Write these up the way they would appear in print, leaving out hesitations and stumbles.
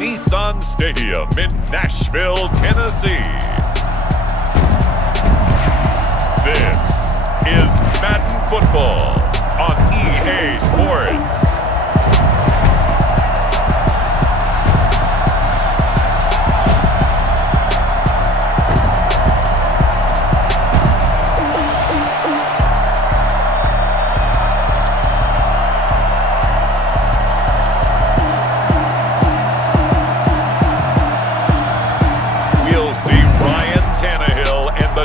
Nissan Stadium in Nashville, Tennessee. This is Madden Football on EA Sports.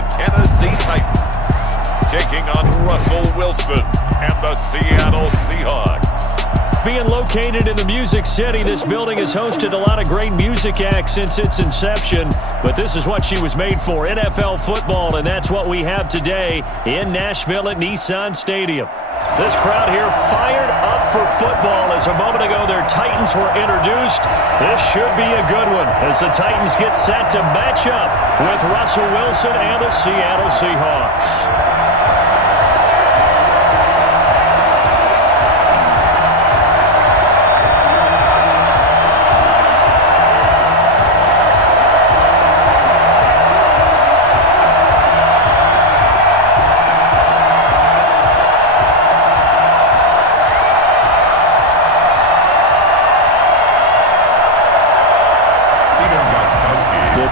Tennessee Titans taking on Russell Wilson and the Seattle Seahawks. Being located in the Music City, this building has hosted a lot of great music acts since its inception, but this is what she was made for, NFL football, and that's what we have today in Nashville at Nissan Stadium. This crowd here fired up for football as a moment ago their Titans were introduced. This should be a good one as the Titans get set to match up with Russell Wilson and the Seattle Seahawks.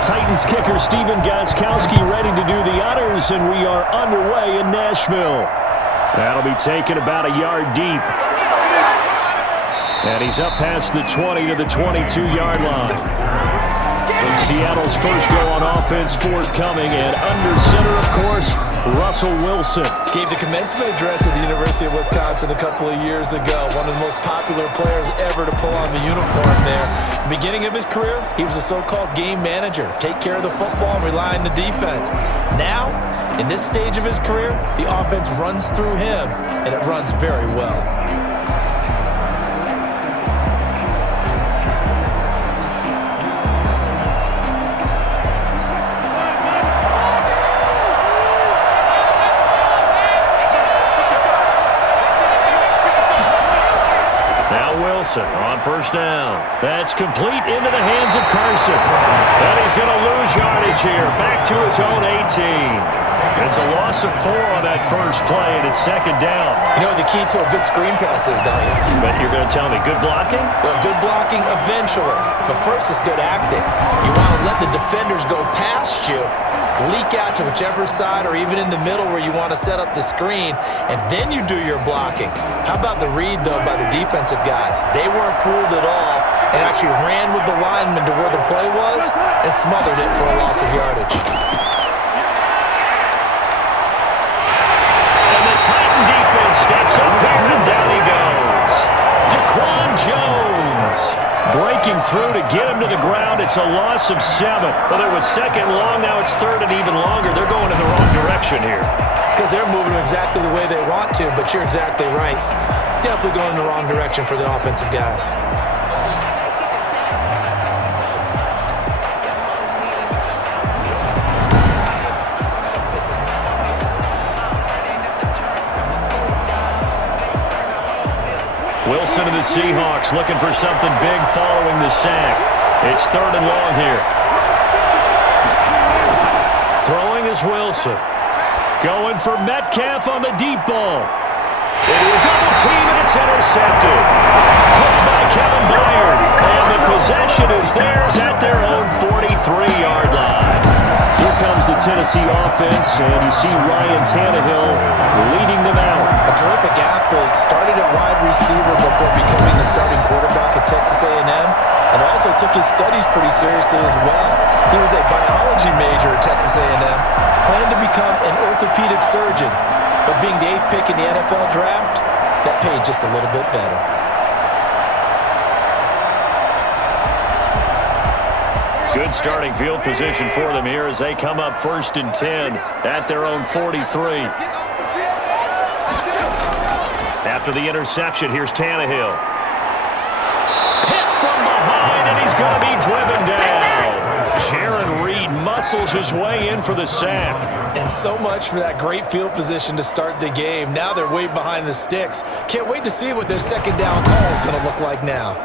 Titans kicker Stephen Gostkowski ready to do the honors, and we are underway in Nashville. That'll be taken about a yard deep. And he's up past the 20 to the 22-yard line. And Seattle's first go on offense forthcoming, and under center, of course, Russell Wilson. Gave the commencement address at the University of Wisconsin a couple of years ago. One of the most popular players ever to pull on the uniform there. At the beginning of his career, he was a so-called game manager. Take care of the football and rely on the defense. Now, in this stage of his career, the offense runs through him, and it runs very well. On first down. That's complete into the hands of Carson. And he's going to lose yardage here. Back to his own 18. It's a loss of 4 on that first play, and it's second down. You know what the key to a good screen pass is, don't you? But you're going to tell me good blocking? Well, good blocking eventually. But first is good acting. You want to let the defenders go past you, leak out to whichever side or even in the middle where you want to set up the screen, and then you do your blocking. How about the read, though, by the defensive guys? They weren't fooled at all and actually ran with the lineman to where the play was and smothered it for a loss of yardage. And the Titan defense steps up here, and down he goes. Daquan Jones breaking through to get him to the ground. It's a loss of 7. Well, it was second long. Now it's third and even longer. They're going in the wrong direction here. Because they're moving exactly the way they want to, but you're exactly right. Definitely going in the wrong direction for the offensive guys. Wilson and the Seahawks looking for something big following the sack. It's third and long here. Throwing is Wilson. Going for Metcalf on the deep ball. Into a double team, and it's intercepted. Picked by Kevin Byard. And the possession is theirs at their own 43-yard line. Here comes the Tennessee offense, and you see Ryan Tannehill leading them out. A terrific athlete, started at wide receiver before becoming the starting quarterback at Texas A&M, and also took his studies pretty seriously as well. He was a biology major at Texas A&M, planned to become an orthopedic surgeon, but being the 8th pick in the NFL draft, that paid just a little bit better. Good starting field position for them here as they come up first and 10 at their own 43. After the interception, here's Tannehill. Hit from behind, and he's going to be driven down. Jaron Reed muscles his way in for the sack. And so much for that great field position to start the game. Now they're way behind the sticks. Can't wait to see what their second down call is going to look like now.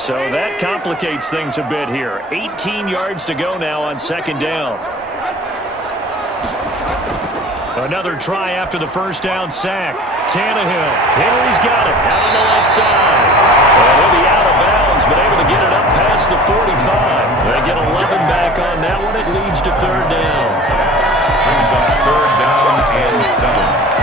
So that complicates things a bit here. 18 yards to go now on second down. Another try after the first down sack. Tannehill. Henry's got it. Out on the left side. And he'll be out of bounds, but able to get it up past the 45. They get 11 back on that one. It leads to third down. Brings up third down and 7.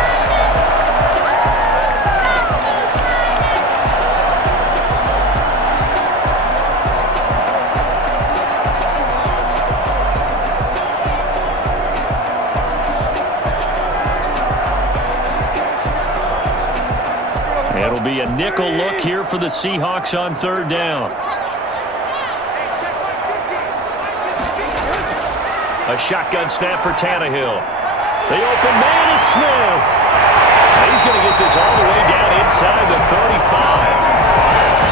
It'll be a nickel look here for the Seahawks on third down. A shotgun snap for Tannehill. The open man is Smith. Now he's going to get this all the way down inside the 35.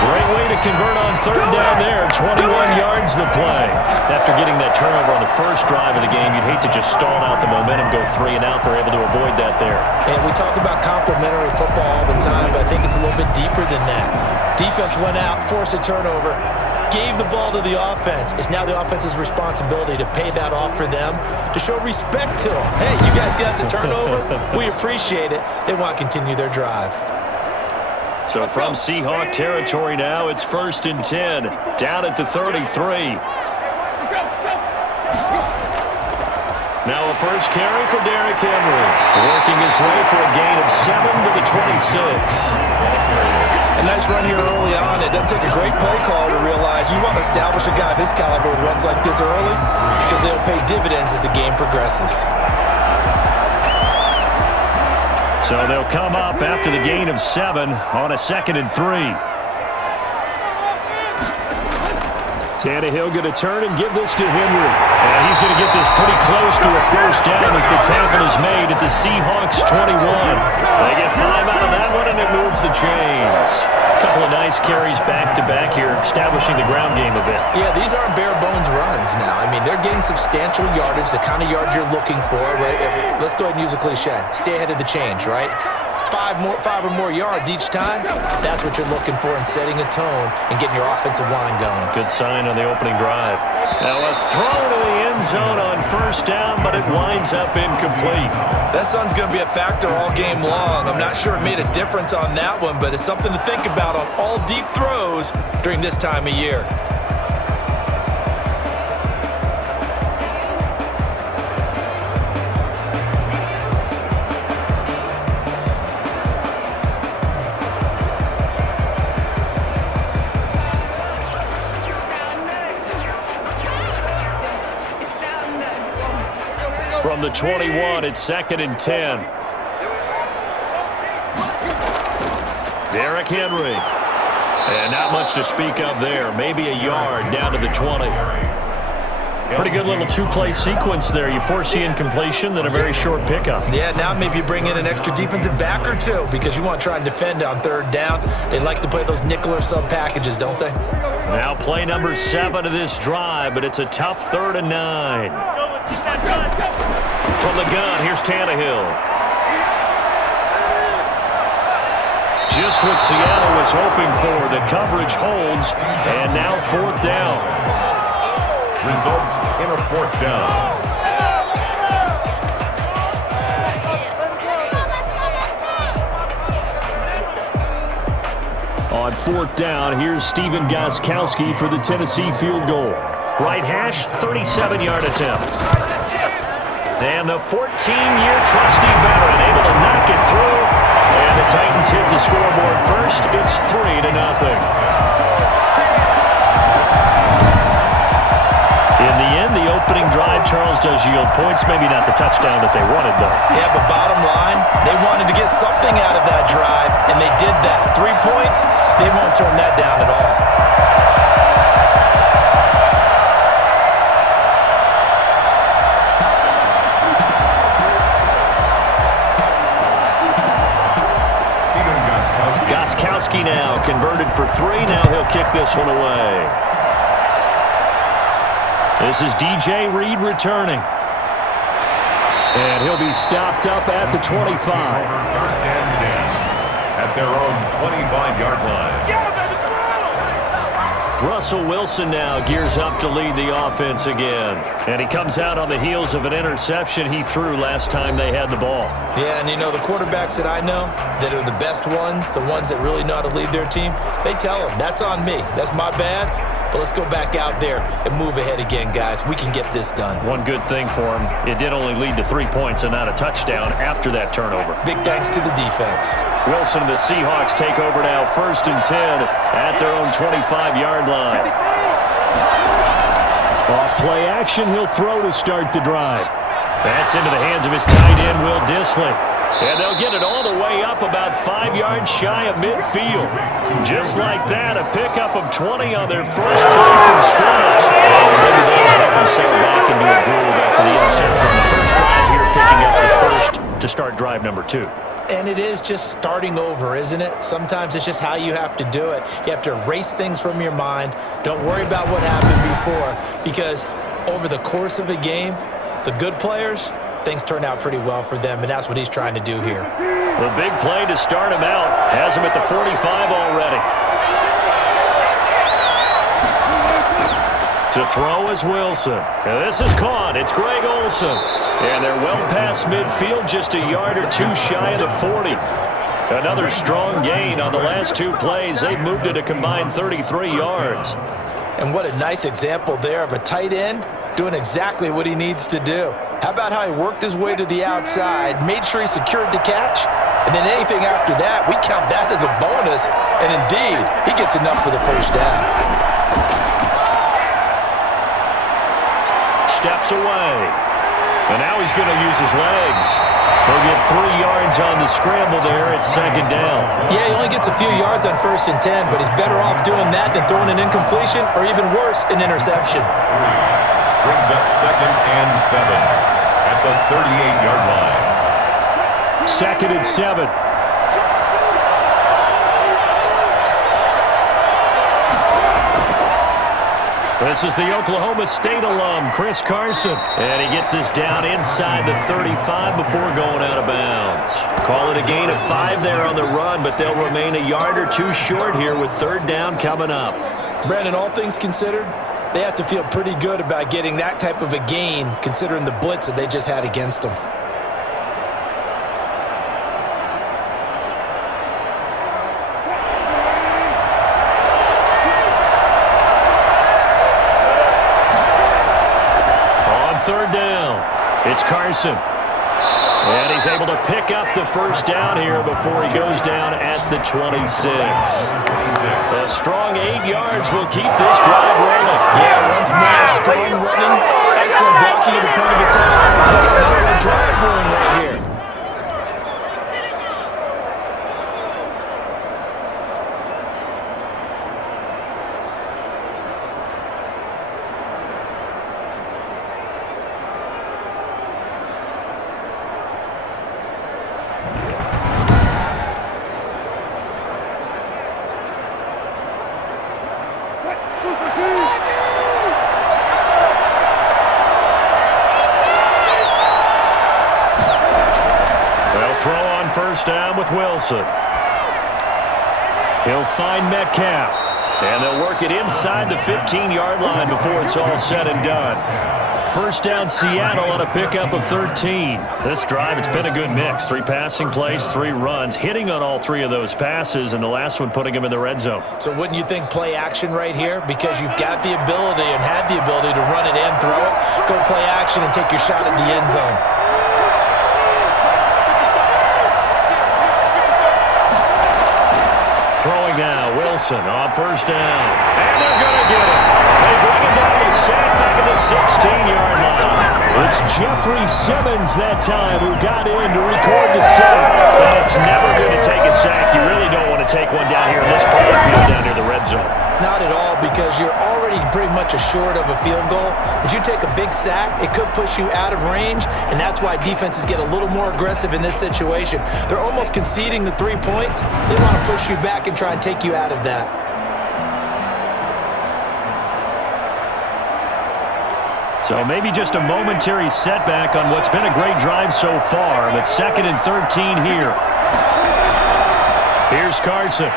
Great way to convert on third down there. 21 yards the play. After getting that turnover on the first drive of the game, you'd hate to just stall out the momentum, go 3 and out. They're able to avoid that there. And we talk about complementary football all the time, but I think it's a little bit deeper than that. Defense went out, forced a turnover, gave the ball to the offense. It's now the offense's responsibility to pay that off for them, to show respect to them. Hey, you guys got a turnover. We appreciate it. They want to continue their drive. So from Seahawk territory now, it's 1st and 10, down at the 33. Now a first carry for Derrick Henry, working his way for a gain of 7 to the 26. A nice run here early on. It doesn't take a great play call to realize you want to establish a guy of his caliber with runs like this early because they'll pay dividends as the game progresses. So they'll come up after the gain of 7 on a 2nd and 3. Tannehill going to turn and give this to Henry. And he's going to get this pretty close to a first down as the tackle is made at the Seahawks 21. They get 5 out of that one, and it moves the chains. A couple of nice carries back-to-back here, establishing the ground game a bit. Yeah, these aren't bare-bones runs now. I mean, they're getting substantial yardage, the kind of yards you're looking for. Right? Let's go ahead and use a cliche. Stay ahead of the change, right? 5 or more yards each time, that's what you're looking for in setting a tone and getting your offensive line going. Good sign on the opening drive. Now a throw to the end zone on first down, but it winds up incomplete. That sun's going to be a factor all game long. I'm not sure it made a difference on that one, but it's something to think about on all deep throws during this time of year. From the 21, it's 2nd and 10. Derrick Henry. And not much to speak of there. Maybe a yard down to the 20. Pretty good little 2-play sequence there. You force the incompletion, then a very short pickup. Yeah, now maybe you bring in an extra defensive back or two because you want to try and defend on third down. They like to play those nickel or sub packages, don't they? Now play number 7 of this drive, but it's a tough 3rd and 9. From the gun, here's Tannehill. Just what Seattle was hoping for. The coverage holds, and now 4th down. Results in a 4th down. On 4th down, here's Steven Gostkowski for the Tennessee field goal. Right hash, 37-yard attempt. And the 14-year trusty veteran able to knock it through. And the Titans hit the scoreboard first. It's 3-0. In the end, the opening drive, Charles, does yield points. Maybe not the touchdown that they wanted, though. Yeah, but bottom line, they wanted to get something out of that drive, and they did that. 3 points, they won't turn that down at all. Gostkowski now converted for 3. Now he'll kick this one away. This is DJ Reed returning. And he'll be stopped up at the 25. 1st and 10 at their own 25-yard line. Russell Wilson now gears up to lead the offense again. And he comes out on the heels of an interception he threw last time they had the ball. Yeah, and you know, the quarterbacks that I know that are the best ones, the ones that really know how to lead their team, they tell them, that's on me. That's my bad. But let's go back out there and move ahead again, guys. We can get this done. One good thing for him, it did only lead to 3 points and not a touchdown after that turnover. Big thanks to the defense. Wilson and the Seahawks take over now, 1st and 10 at their own 25-yard line. Off play action, he'll throw to start the drive. That's into the hands of his tight end, Will Dissly. And they'll get it all the way up about 5 yards shy of midfield. Just like that, a pickup of 20 on their first play from scrimmage. Maybe they'll have to settle back into a groove after the interception on the first drive here, picking up the first to start drive number 2. And it is just starting over, isn't it? Sometimes it's just how you have to do it. You have to erase things from your mind. Don't worry about what happened before, because over the course of a game, the good players, things turn out pretty well for them, and that's what he's trying to do here. The big play to start him out has him at the 45 already. To throw is Wilson. And this is caught. It's Greg Olsen. And they're well past midfield, just a yard or 2 shy of the 40. Another strong gain on the last 2 plays. They've moved it a combined 33 yards. And what a nice example there of a tight end doing exactly what he needs to do. How about how he worked his way to the outside, made sure he secured the catch, and then anything after that, we count that as a bonus. And indeed, he gets enough for the first down. Steps away. And now he's going to use his legs. He'll get 3 yards on the scramble there at 2nd down. Yeah, he only gets a few yards on 1st and 10, but he's better off doing that than throwing an incompletion or even worse, an interception. Brings up 2nd and 7 at the 38-yard line. 2nd and 7. This is the Oklahoma State alum, Chris Carson. And he gets us down inside the 35 before going out of bounds. Call it a gain of 5 there on the run, but they'll remain a yard or 2 short here with 3rd down coming up. Brandon, all things considered, they have to feel pretty good about getting that type of a gain, considering the blitz that they just had against them. On 3rd down, it's Carson. And he's able to pick up the first down here before he goes down at the 26. A strong 8 yards will keep this drive rolling. Yeah, once more, strong running, excellent blocking at the point of attack. Look at this little drive going right here. First down with Wilson. He'll find Metcalf. And they'll work it inside the 15-yard line before it's all said and done. First down Seattle on a pickup of 13. This drive, it's been a good mix. 3 passing plays, 3 runs, hitting on all 3 of those passes, and the last one putting him in the red zone. So wouldn't you think play action right here? Because you've got the ability and had the ability to run it in, throw it, go play action, and take your shot at the end zone. Throwing now, Wilson on first down. And they're going to get it. They bring him down to sack back at the 16-yard line. It's Jeffrey Simmons that time who got in to record the sack. That's never going to take a sack. You really don't want to take one down here in this part of the field down near the red zone. Not at all, because you're already pretty much assured of a field goal. If you take a big sack, it could push you out of range, and that's why defenses get a little more aggressive in this situation. They're almost conceding the 3 points. They want to push you back and try and take you out of that. So maybe just a momentary setback on what's been a great drive so far, but 2nd and 13 here. Here's Carson.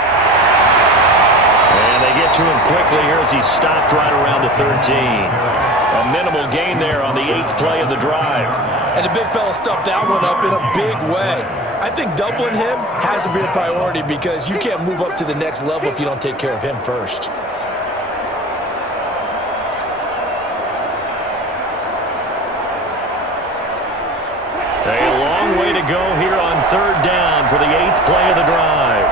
And they get to him quickly here as he stopped right around the 13. A minimal gain there on the 8th play of the drive. And the big fella stuffed that one up in a big way. I think doubling him has to be a priority because you can't move up to the next level if you don't take care of him first. A long way to go here on 3rd down for the 8th play of the drive.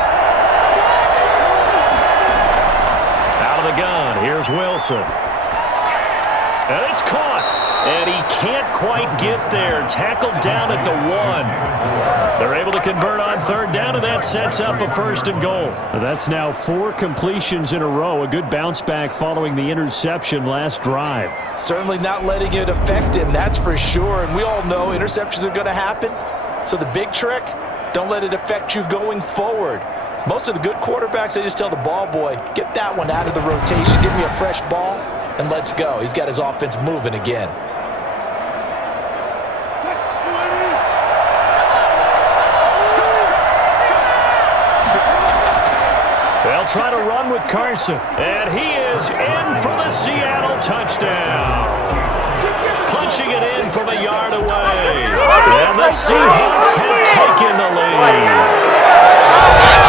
Out of the gun, here's Wilson. And it's caught. And he can't quite get there. Tackled down at the 1. They're able to convert on 3rd down, and that sets up a 1st and goal. That's now 4 completions in a row. A good bounce back following the interception last drive. Certainly not letting it affect him, that's for sure. And we all know interceptions are going to happen. So the big trick, don't let it affect you going forward. Most of the good quarterbacks, they just tell the ball boy, get that one out of the rotation, give me a fresh ball, and let's go. He's got his offense moving again. They'll try to run with Carson, and he is in for the Seattle touchdown. Punching it in from a yard away. And the Seahawks have taken the lead.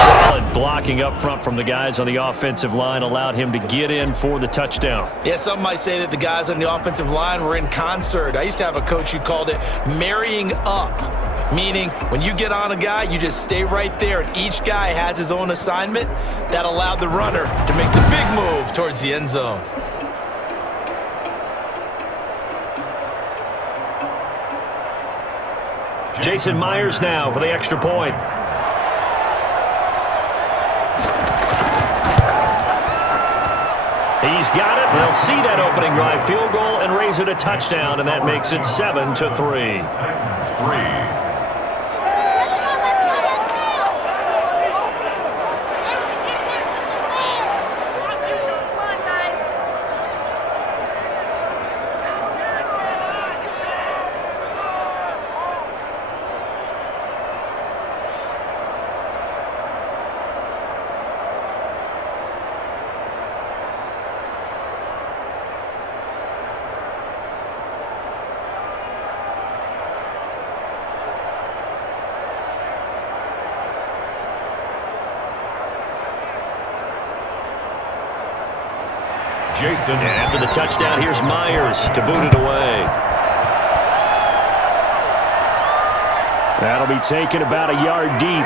Solid blocking up front from the guys on the offensive line allowed him to get in for the touchdown. Yeah, some might say that the guys on the offensive line were in concert. I used to have a coach who called it marrying up, meaning when you get on a guy, you just stay right there, and each guy has his own assignment. That allowed the runner to make the big move towards the end zone. Jason Myers now for the extra point. He's got it. They'll see that opening drive field goal and raise it a touchdown, and that makes it 7-3. Jason. And after the touchdown, here's Myers to boot it away. That'll be taken about a yard deep.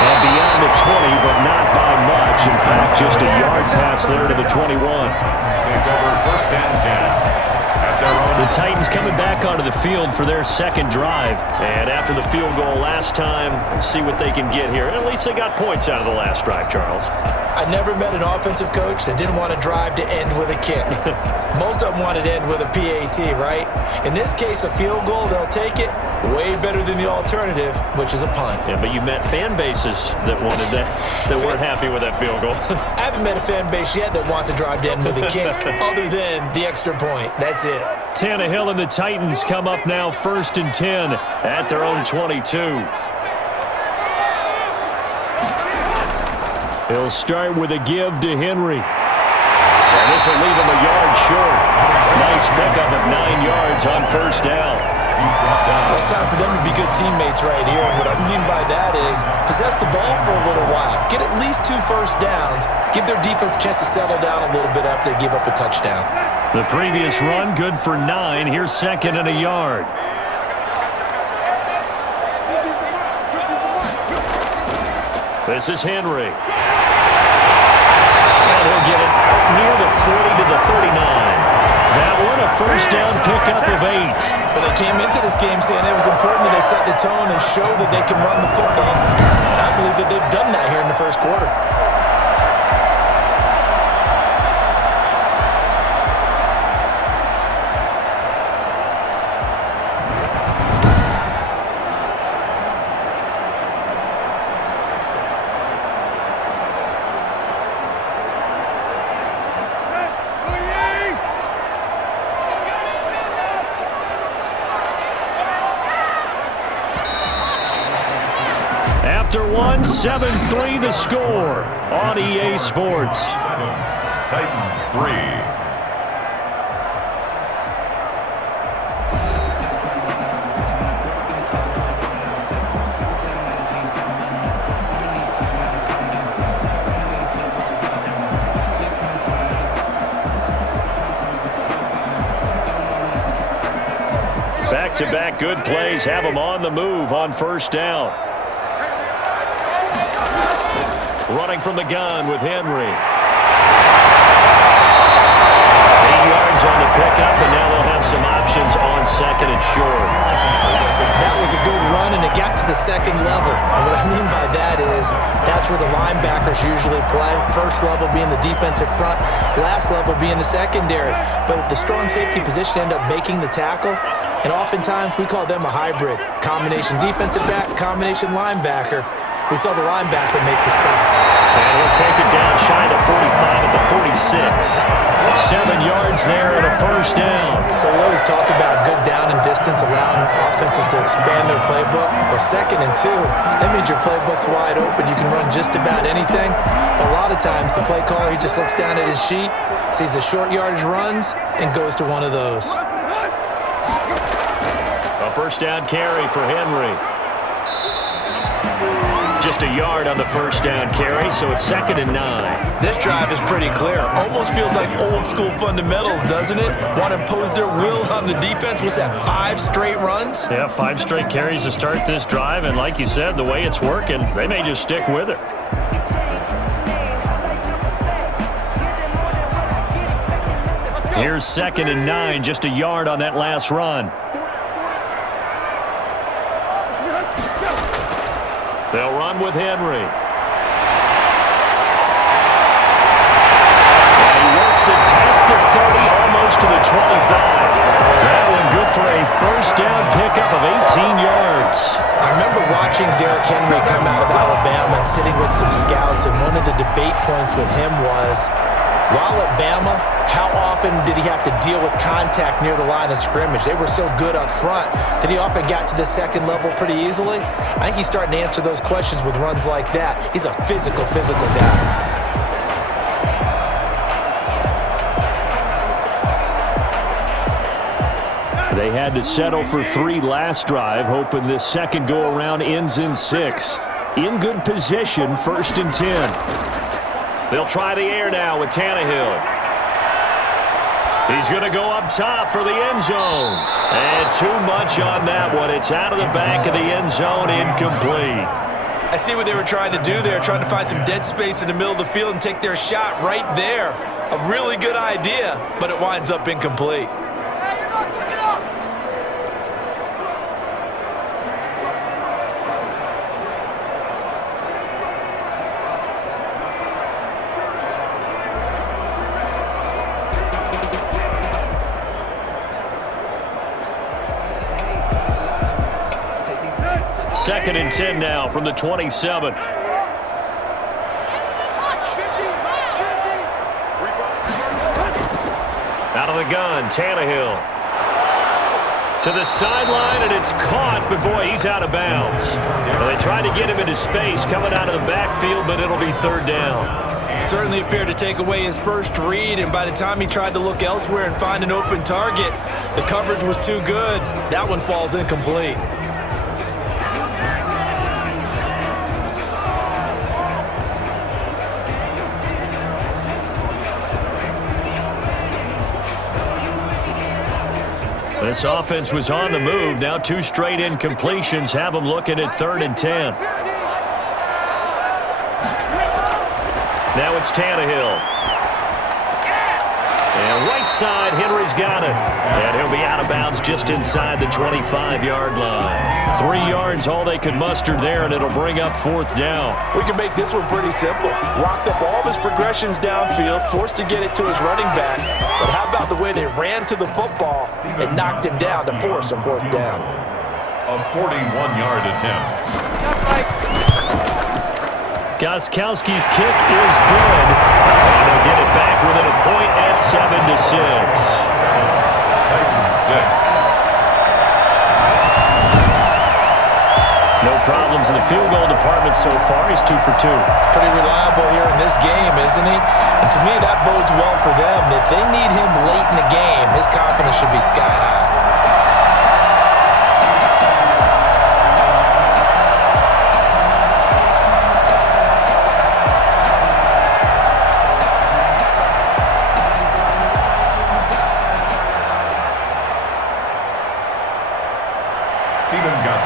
And beyond the 20, but not by much. In fact, just a yard pass there to the 21. Take over 1st and 10. The Titans coming back onto the field for their 2nd drive. And after the field goal last time, we'll see what they can get here. At least they got points out of the last drive, Charles. I never met an offensive coach that didn't want to drive to end with a kick. Most of them wanted to end with a PAT, right? In this case, a field goal, they'll take it. Way better than the alternative, which is a punt. Yeah, but you met fan bases that wanted that, that weren't happy with that field goal. I haven't met a fan base yet that wants to drive to end with a kick, other than the extra point. That's it. Tannehill and the Titans come up now 1st and 10 at their own 22. He'll start with a give to Henry. And this will leave him a yard short. Nice pickup of 9 yards on 1st down. Well, it's time for them to be good teammates right here. And what I mean by that is possess the ball for a little while. Get at least 2 first downs. Give their defense a chance to settle down a little bit after they give up a touchdown. The previous run good for 9. Here's 2nd and a yard. This is Henry. And he'll get it out near the 40 to the 39. That one a 1st down pickup of 8. Well, they came into this game saying it was important that they set the tone and show that they can run the football. And I believe that they've done that here in the 1st quarter. After one, 7-3 the score on EA Sports. Titans 3. Back-to-back good plays have them on the move on first down. Running from the gun with Henry. 8 yards on the pickup, and now they'll have some options on second and short. That was a good run, and it got to the second level. And what I mean by that is that's where the linebackers usually play. First level being the defensive front, last level being the secondary. But the strong safety position ended up making the tackle. And oftentimes we call them a hybrid. Combination defensive back, combination linebacker. We saw the linebacker make the stop. And he'll take it down shy of 45 at the 46. 7 yards there and a first down. But we always talk about good down and distance, allowing offenses to expand their playbook. Well, 2nd and 2, that means your playbook's wide open. You can run just about anything. But a lot of times the play caller, he just looks down at his sheet, sees the short yardage runs, and goes to one of those. A first down carry for Henry. Just a yard on the first down carry, so it's 2nd and 9. This drive is pretty clear. Almost feels like old school fundamentals, doesn't it? Want to impose their will on the defense. What's that, 5 straight runs? Yeah, 5 straight carries to start this drive, and like you said, the way it's working, they may just stick with it. Here's 2nd and 9, just a yard on that last run. They'll run with Henry. And he works it past the 30, almost to the 25. That one good for a first down pickup of 18 yards. I remember watching Derrick Henry come out of Alabama and sitting with some scouts, and one of the debate points with him was, while at Bama, how often did he have to deal with contact near the line of scrimmage? They were so good up front that he often got to the second level pretty easily. I think he's starting to answer those questions with runs like that. He's a physical guy. They had to settle for 3 last drive, hoping this second go-around ends in 6. In good position, 1st and 10. They'll try the air now with Tannehill. He's going to go up top for the end zone. And too much on that one. It's out of the back of the end zone, incomplete. I see what they were trying to do there, trying to find some dead space in the middle of the field and take their shot right there. A really good idea, but it winds up incomplete. Second and 10 now from the 27. Out of the gun, Tannehill. To the sideline, and it's caught, but boy, he's out of bounds. Well, they tried to get him into space coming out of the backfield, but it'll be 3rd down. Certainly appeared to take away his first read, and by the time he tried to look elsewhere and find an open target, the coverage was too good. That one falls incomplete. This offense was on the move. Now 2 straight incompletions have them looking at 3rd and 10. Now it's Tannehill. And right side, Henry's got it. And he'll be out of bounds just inside the 25-yard line. 3 yards, all they could muster there, and it'll bring up 4th down. We can make this one pretty simple. Locked up all of his progressions downfield, forced to get it to his running back. But how about the way they ran to the football and knocked him down to force a 4th down? A 41-yard attempt. Gostkowski's kick is good. And they'll get it back within a point at 7-6. Titans 6. No problems in the field goal department so far. He's 2 for 2. Pretty reliable here in this game, isn't he? And to me, that bodes well for them. If they need him late in the game, his confidence should be sky high.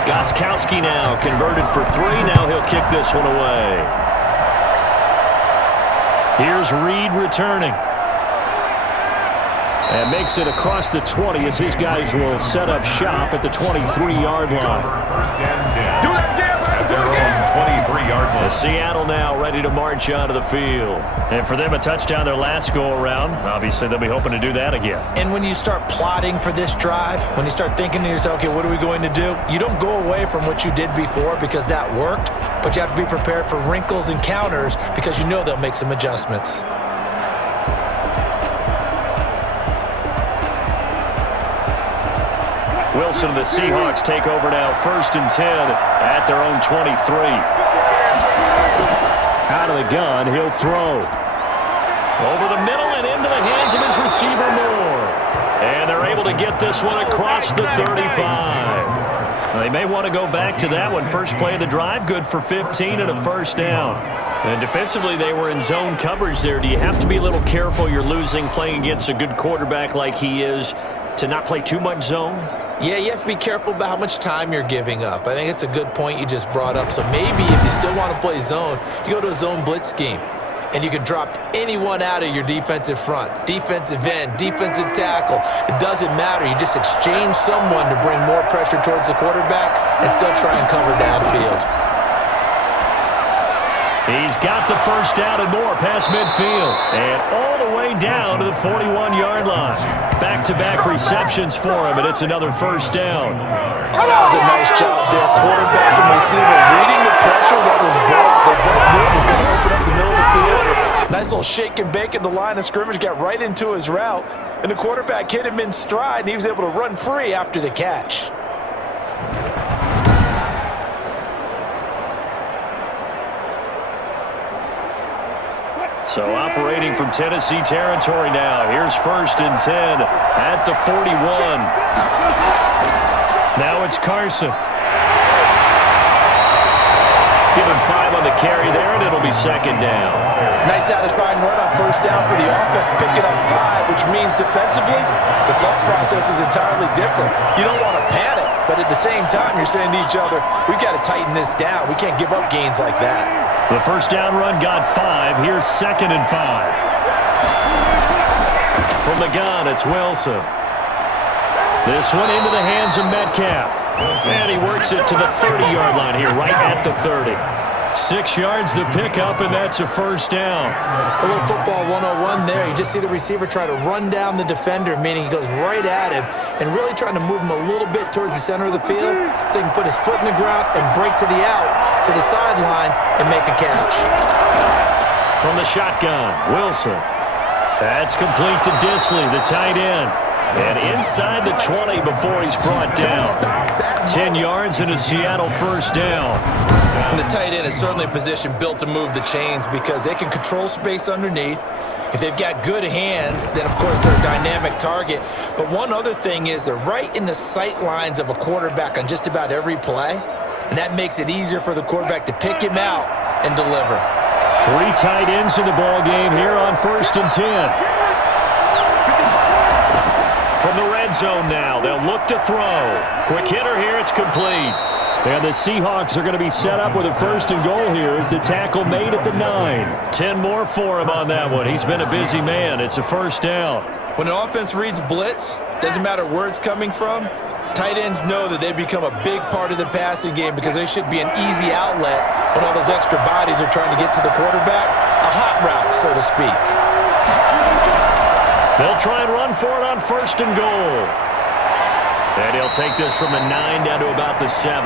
Gostkowski now converted for 3. Now he'll kick this one away. Here's Reed returning. And makes it across the 20 as his guys will set up shop at the 23-yard line. First and 10. Do that again. At their own 23-yard line. Seattle now ready to march onto the field. And for them, a touchdown their last go-around. Obviously, they'll be hoping to do that again. And when you start plotting for this drive, when you start thinking to yourself, okay, what are we going to do? You don't go away from what you did before because that worked, but you have to be prepared for wrinkles and counters because you know they'll make some adjustments. Wilson and the Seahawks take over now, 1st and 10 at their own 23. Out of the gun, he'll throw. Over the middle and into the hands of his receiver Moore. And they're able to get this one across the 35. They may want to go back to that one. First play of the drive, good for 15 and a first down. And defensively, they were in zone coverage there. Do you have to be a little careful you're losing playing against a good quarterback like he is to not play too much zone? Yeah, you have to be careful about how much time you're giving up. I think it's a good point you just brought up. So maybe if you still want to play zone, you go to a zone blitz scheme. And you can drop anyone out of your defensive front, defensive end, defensive tackle. It doesn't matter. You just exchange someone to bring more pressure towards the quarterback and still try and cover downfield. He's got the first down and more past midfield. And all the way down to the 41-yard line. Back-to-back receptions for him, and it's another first down. That was a nice job there. Quarterback and receiver reading the pressure that was brought. They both knew it was going to open up the middle of the field. Nice little shake and bake at the line of scrimmage. Got right into his route. And the quarterback hit him in stride, and he was able to run free after the catch. So operating from Tennessee territory now. Here's 1st and 10 at the 41. Now it's Carson. Give him 5 on the carry there, and it'll be 2nd down. Nice satisfying run on first down for the offense, picking up 5, which means defensively, the thought process is entirely different. You don't want to panic, but at the same time, you're saying to each other, we've got to tighten this down. We can't give up gains like that. The first down run got 5. Here's 2nd and 5. From the gun, it's Wilson. This one into the hands of Metcalf. And he works it to the 30-yard line here, right at the 30. 6 yards the pickup, and that's a first down. A little football 101 there. You just see the receiver try to run down the defender, meaning he goes right at him and really trying to move him a little bit towards the center of the field so he can put his foot in the ground and break to the out, to the sideline, and make a catch. From the shotgun, Wilson. That's complete to Disley, the tight end. And inside the 20 before he's brought down. 10 yards and a Seattle first down. And the tight end is certainly a position built to move the chains because they can control space underneath. If they've got good hands, then, of course, they're a dynamic target. But one other thing is they're right in the sight lines of a quarterback on just about every play. And that makes it easier for the quarterback to pick him out and deliver. 3 tight ends in the ball game here on 1st and 10. From the red zone now, they'll look to throw. Quick hitter here, it's complete. And the Seahawks are going to be set up with a 1st and goal here as the tackle made at the 9. 10 more for him on that one. He's been a busy man. It's a first down. When an offense reads blitz, doesn't matter where it's coming from, tight ends know that they become a big part of the passing game because they should be an easy outlet when all those extra bodies are trying to get to the quarterback. A hot route, so to speak. They'll try and run for it on 1st and goal. And he'll take this from the 9 down to about the 7.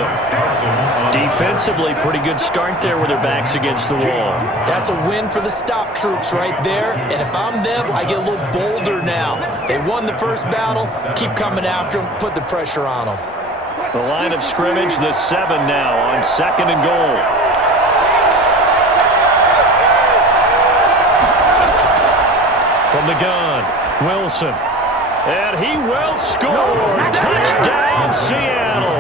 Defensively, pretty good start there with their backs against the wall. That's a win for the stop troops right there. And if I'm them, I get a little bolder now. They won the first battle. Keep coming after them. Put the pressure on them. The line of scrimmage, the 7 now on 2nd and goal. From the gun, Wilson. And he will score. Touchdown, Seattle.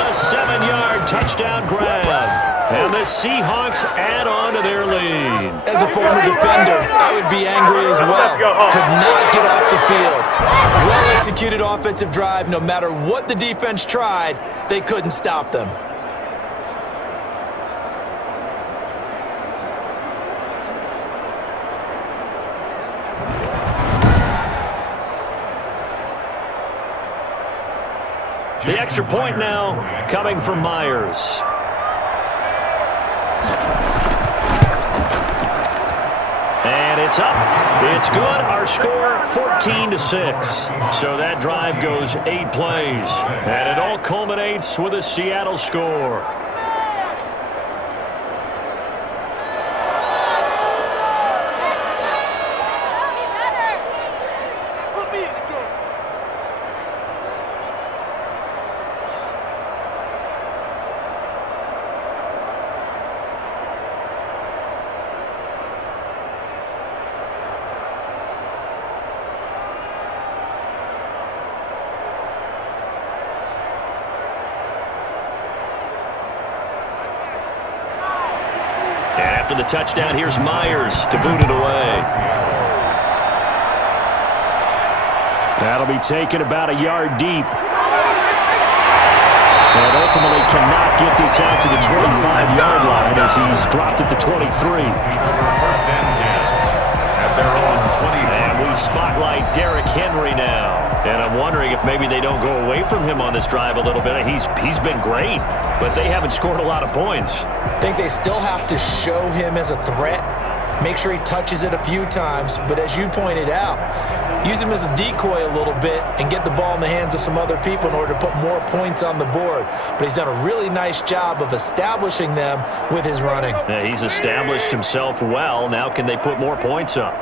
A 7-yard touchdown grab. And the Seahawks add on to their lead. As a former defender, I would be angry as well. Could not get off the field. Well-executed offensive drive. No matter what the defense tried, they couldn't stop them. The extra point now coming from Myers. And it's up. It's good. Our score, 14-6. So that drive goes 8 plays. And it all culminates with a Seattle score. After the touchdown, here's Myers to boot it away. That'll be taken about a yard deep. And ultimately cannot get this out to the 25-yard line as he's dropped at the 23. First and 10 at their own 20. And we spotlight Derrick Henry now. And I'm wondering if maybe they don't go away from him on this drive a little bit. He's been great, but they haven't scored a lot of points. I think they still have to show him as a threat. Make sure he touches it a few times. But as you pointed out, use him as a decoy a little bit and get the ball in the hands of some other people in order to put more points on the board. But he's done a really nice job of establishing them with his running. Yeah, he's established himself well. Now can they put more points up?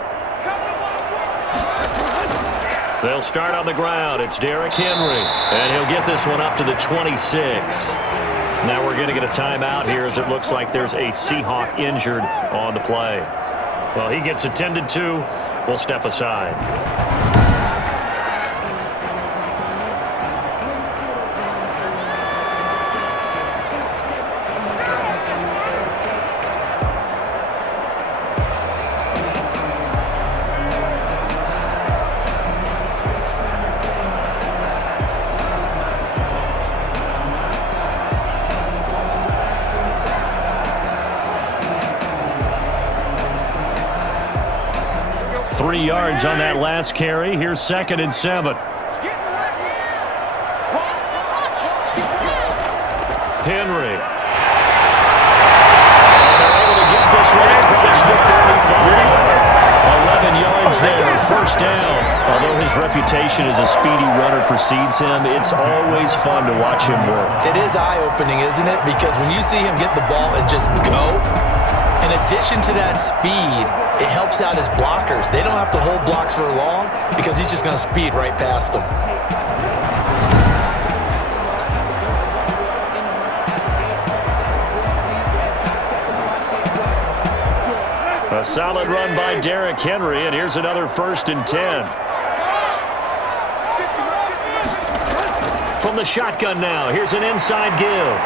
They'll start on the ground. It's Derrick Henry. And he'll get this one up to the 26. Now we're going to get a timeout here as it looks like there's a Seahawk injured on the play. Well, he gets attended to. We'll step aside. Three yards on that last carry. Here's 2nd and 7. Henry. And they're able to get this one across the 35. 11 yards there, first down. Although his reputation as a speedy runner precedes him, it's always fun to watch him work. It is eye-opening, isn't it? Because when you see him get the ball and just go, in addition to that speed, it helps out his blockers. They don't have to hold blocks for long because he's just going to speed right past them. A solid run by Derrick Henry, and here's another 1st and 10. From the shotgun now, here's an inside give.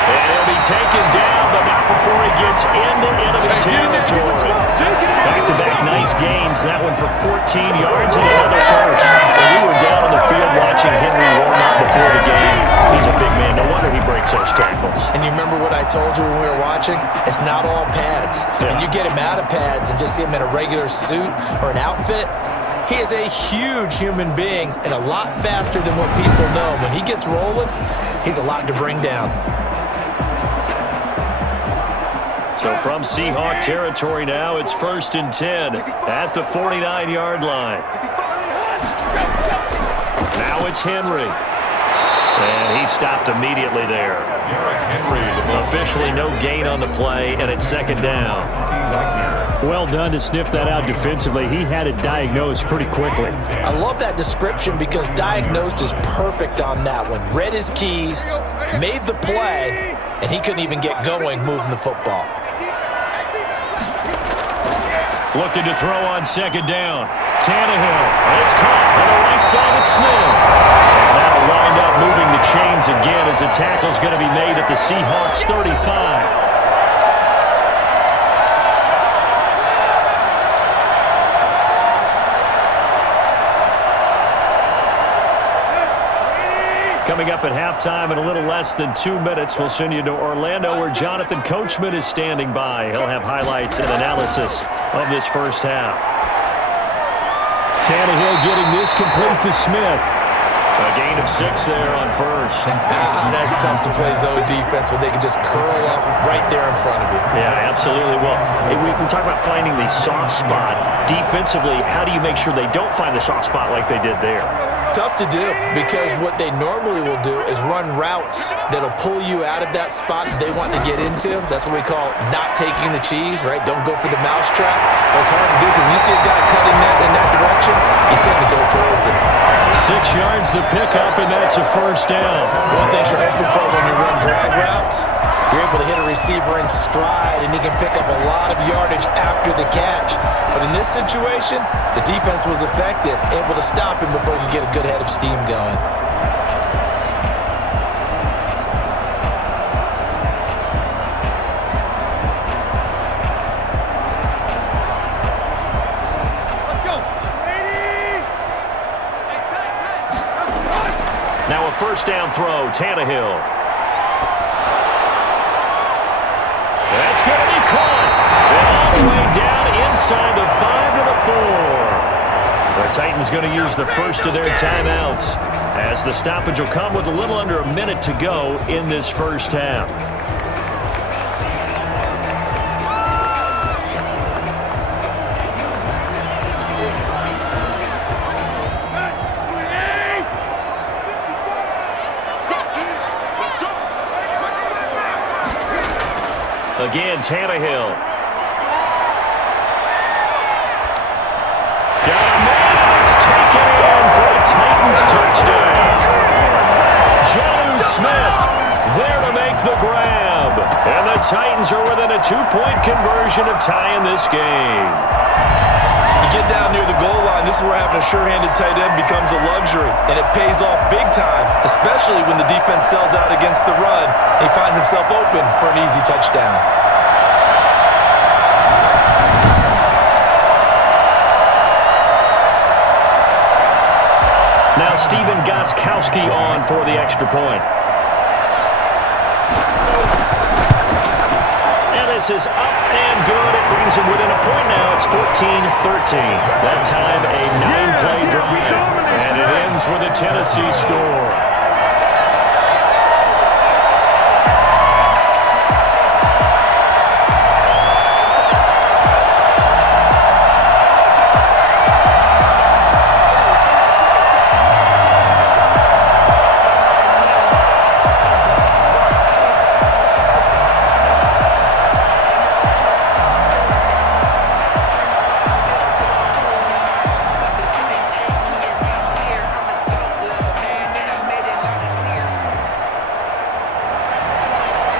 And he'll be taken down, but not before he gets into enemy territory. Back-to-back nice gains. That one for 14 yards and another first. And we were down on the field watching Henry warm up before the game. He's a big man. No wonder he breaks those tackles. And you remember what I told you when we were watching? It's not all pads. Yeah. When you get him out of pads and just see him in a regular suit or an outfit, he is a huge human being and a lot faster than what people know. When he gets rolling, he's a lot to bring down. So from Seahawk territory now, it's 1st and 10 at the 49-yard line. Now it's Henry. And he stopped immediately there. Officially no gain on the play, and it's 2nd down. Well done to sniff that out defensively. He had it diagnosed pretty quickly. I love that description because diagnosed is perfect on that one. Read his keys, made the play, and he couldn't even get going moving the football. Looking to throw on second down. Tannehill. It's caught on the right side of Smith. And that'll wind up moving the chains again as a tackle's going to be made at the Seahawks 35. Coming up at halftime in a little less than 2 minutes, we'll send you to Orlando where Jonathan Coachman is standing by. He'll have highlights and analysis of this first half. Tannehill getting this complete to Smith. A gain of 6 there on first. That's tough to play zone defense when they can just curl up right there in front of you. Yeah, absolutely. Well, we talk about finding the soft spot. Defensively, how do you make sure they don't find the soft spot like they did there? Tough to do because what they normally will do is run routes that'll pull you out of that spot they want to get into. That's what we call not taking the cheese, right? Don't go for the mousetrap. That's hard to do because when you see a guy cutting in that direction, you tend to go towards it. 6 yards the pickup, and that's a first down. One thing you're hoping for when you run drag routes, you're able to hit a receiver in stride, and he can pick up a lot of yardage after the catch. But in this situation, the defense was effective, able to stop him before he could get a good head of steam going. Now a first down throw, Tannehill. That's going to be caught. And all the way down inside the 5 to the 4. The Titans going to use the first of their timeouts as the stoppage will come with a little under a minute to go in this first half. Again, Tannehill. Got a man. It's taken in for a Titans touchdown. Jonnu Smith there to make the grab. And the Titans are within a 2-point conversion of tying this game. You get down near the goal line, this is where having a sure-handed tight end becomes a luxury, and it pays off big time, especially when the defense sells out against the run. He finds himself open for an easy touchdown. Now Stephen Gostkowski on for the extra point. And this is up and good. It brings him within a point now. It's 14-13. That time a 9-play drive. And it ends with a Tennessee score.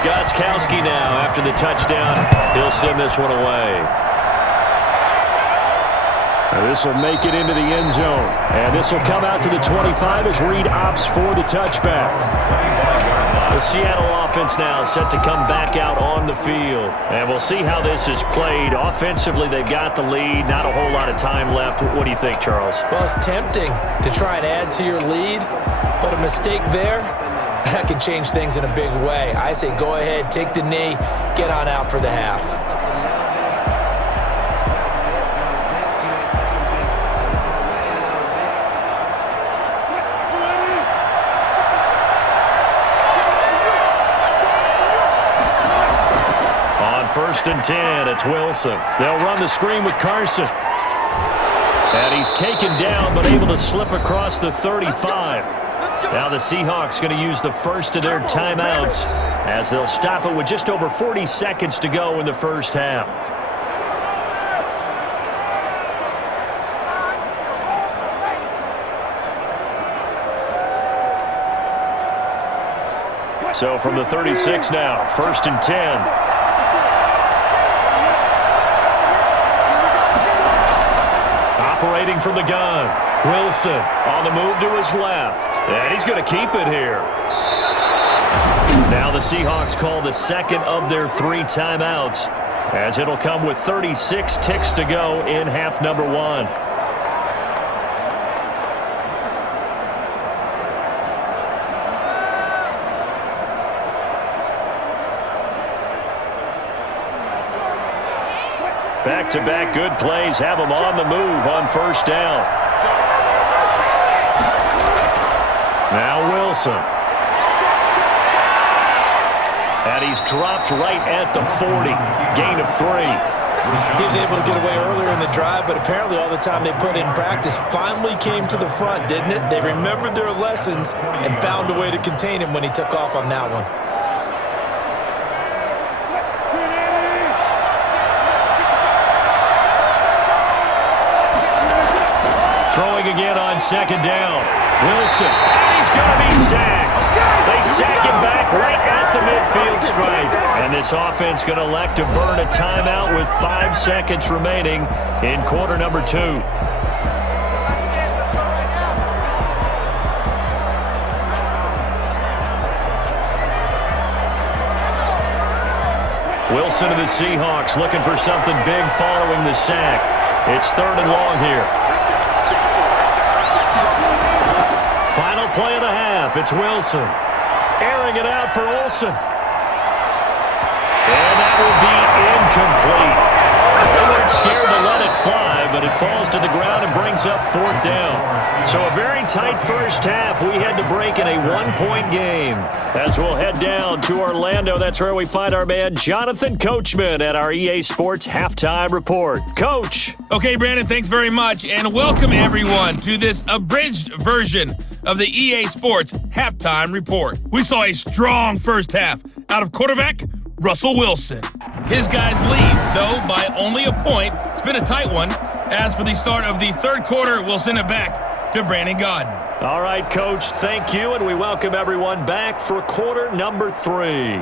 Gostkowski now, after the touchdown, he'll send this one away. This will make it into the end zone. And this will come out to the 25 as Reed opts for the touchback. The Seattle offense now set to come back out on the field. And we'll see how this is played. Offensively, they've got the lead. Not a whole lot of time left. What do you think, Charles? Well, it's tempting to try and add to your lead, but a mistake there, that can change things in a big way. I say go ahead, take the knee, get on out for the half. On 1st and 10, it's Wilson. They'll run the screen with Carson. And he's taken down but able to slip across the 35. Now the Seahawks going to use the first of their timeouts as they'll stop it with just over 40 seconds to go in the first half. So from the 36 now, 1st and 10. Operating from the gun. Wilson on the move to his left. And he's going to keep it here. Now the Seahawks call the second of their 3 timeouts, as it'll come with 36 ticks to go in half number 1. Back-to-back good plays have them on the move on 1st down. Now Wilson. And he's dropped right at the 40. Gain of 3. He was able to get away earlier in the drive, but apparently all the time they put in practice finally came to the front, didn't it? They remembered their lessons and found a way to contain him when he took off on that one. Throwing again on 2nd down. Wilson, and he's going to be sacked. They sack him back right at the midfield stripe. And this offense going to elect to burn a timeout with 5 seconds remaining in quarter number 2. Wilson of the Seahawks looking for something big following the sack. It's 3rd and long here. Final play of the half. It's Wilson. Airing it out for Olsen. And that will be incomplete. They weren't scared to let it fly, but it falls to the ground and brings up 4th down. So a very tight first half. We had to break in a 1-point game. As we'll head down to Orlando, that's where we find our man Jonathan Coachman at our EA Sports Halftime Report. Coach. Okay, Brandon, thanks very much, and welcome everyone to this abridged version of the EA Sports Halftime Report. We saw a strong first half out of quarterback Russell Wilson. His guys lead, though, by only a point. It's been a tight one. As for the start of the 3rd quarter, we'll send it back to Brandon Godden. All right, Coach, thank you, and we welcome everyone back for quarter number 3.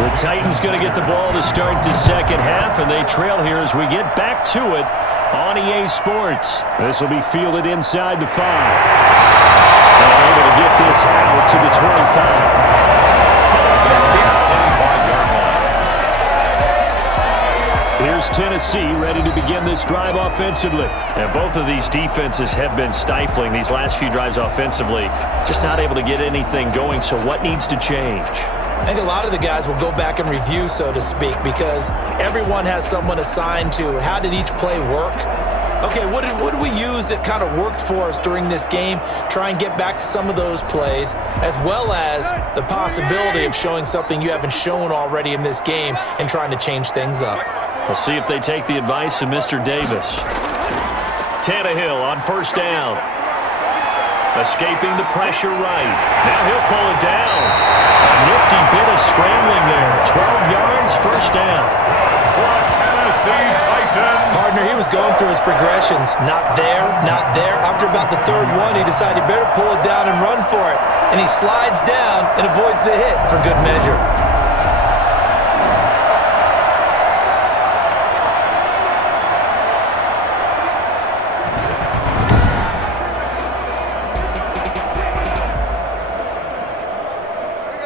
The Titans going to get the ball to start the second half, and they trail here as we get back to it on EA Sports. This will be fielded inside the 5. And able to get this out to the 25. Here's Tennessee ready to begin this drive offensively. And both of these defenses have been stifling these last few drives offensively. Just not able to get anything going, so what needs to change? I think a lot of the guys will go back and review, so to speak, because everyone has someone assigned to how did each play work. Okay, what did we use that kind of worked for us during this game? Try and get back to some of those plays, as well as the possibility of showing something you haven't shown already in this game and trying to change things up. We'll see if they take the advice of Mr. Davis. Tannehill on 1st down. Escaping the pressure right. Now he'll pull it down. A nifty bit of scrambling there. 12 yards, 1st down. Partner, he was going through his progressions. Not there, not there. After about the 3rd one, he decided he better pull it down and run for it. And he slides down and avoids the hit for good measure.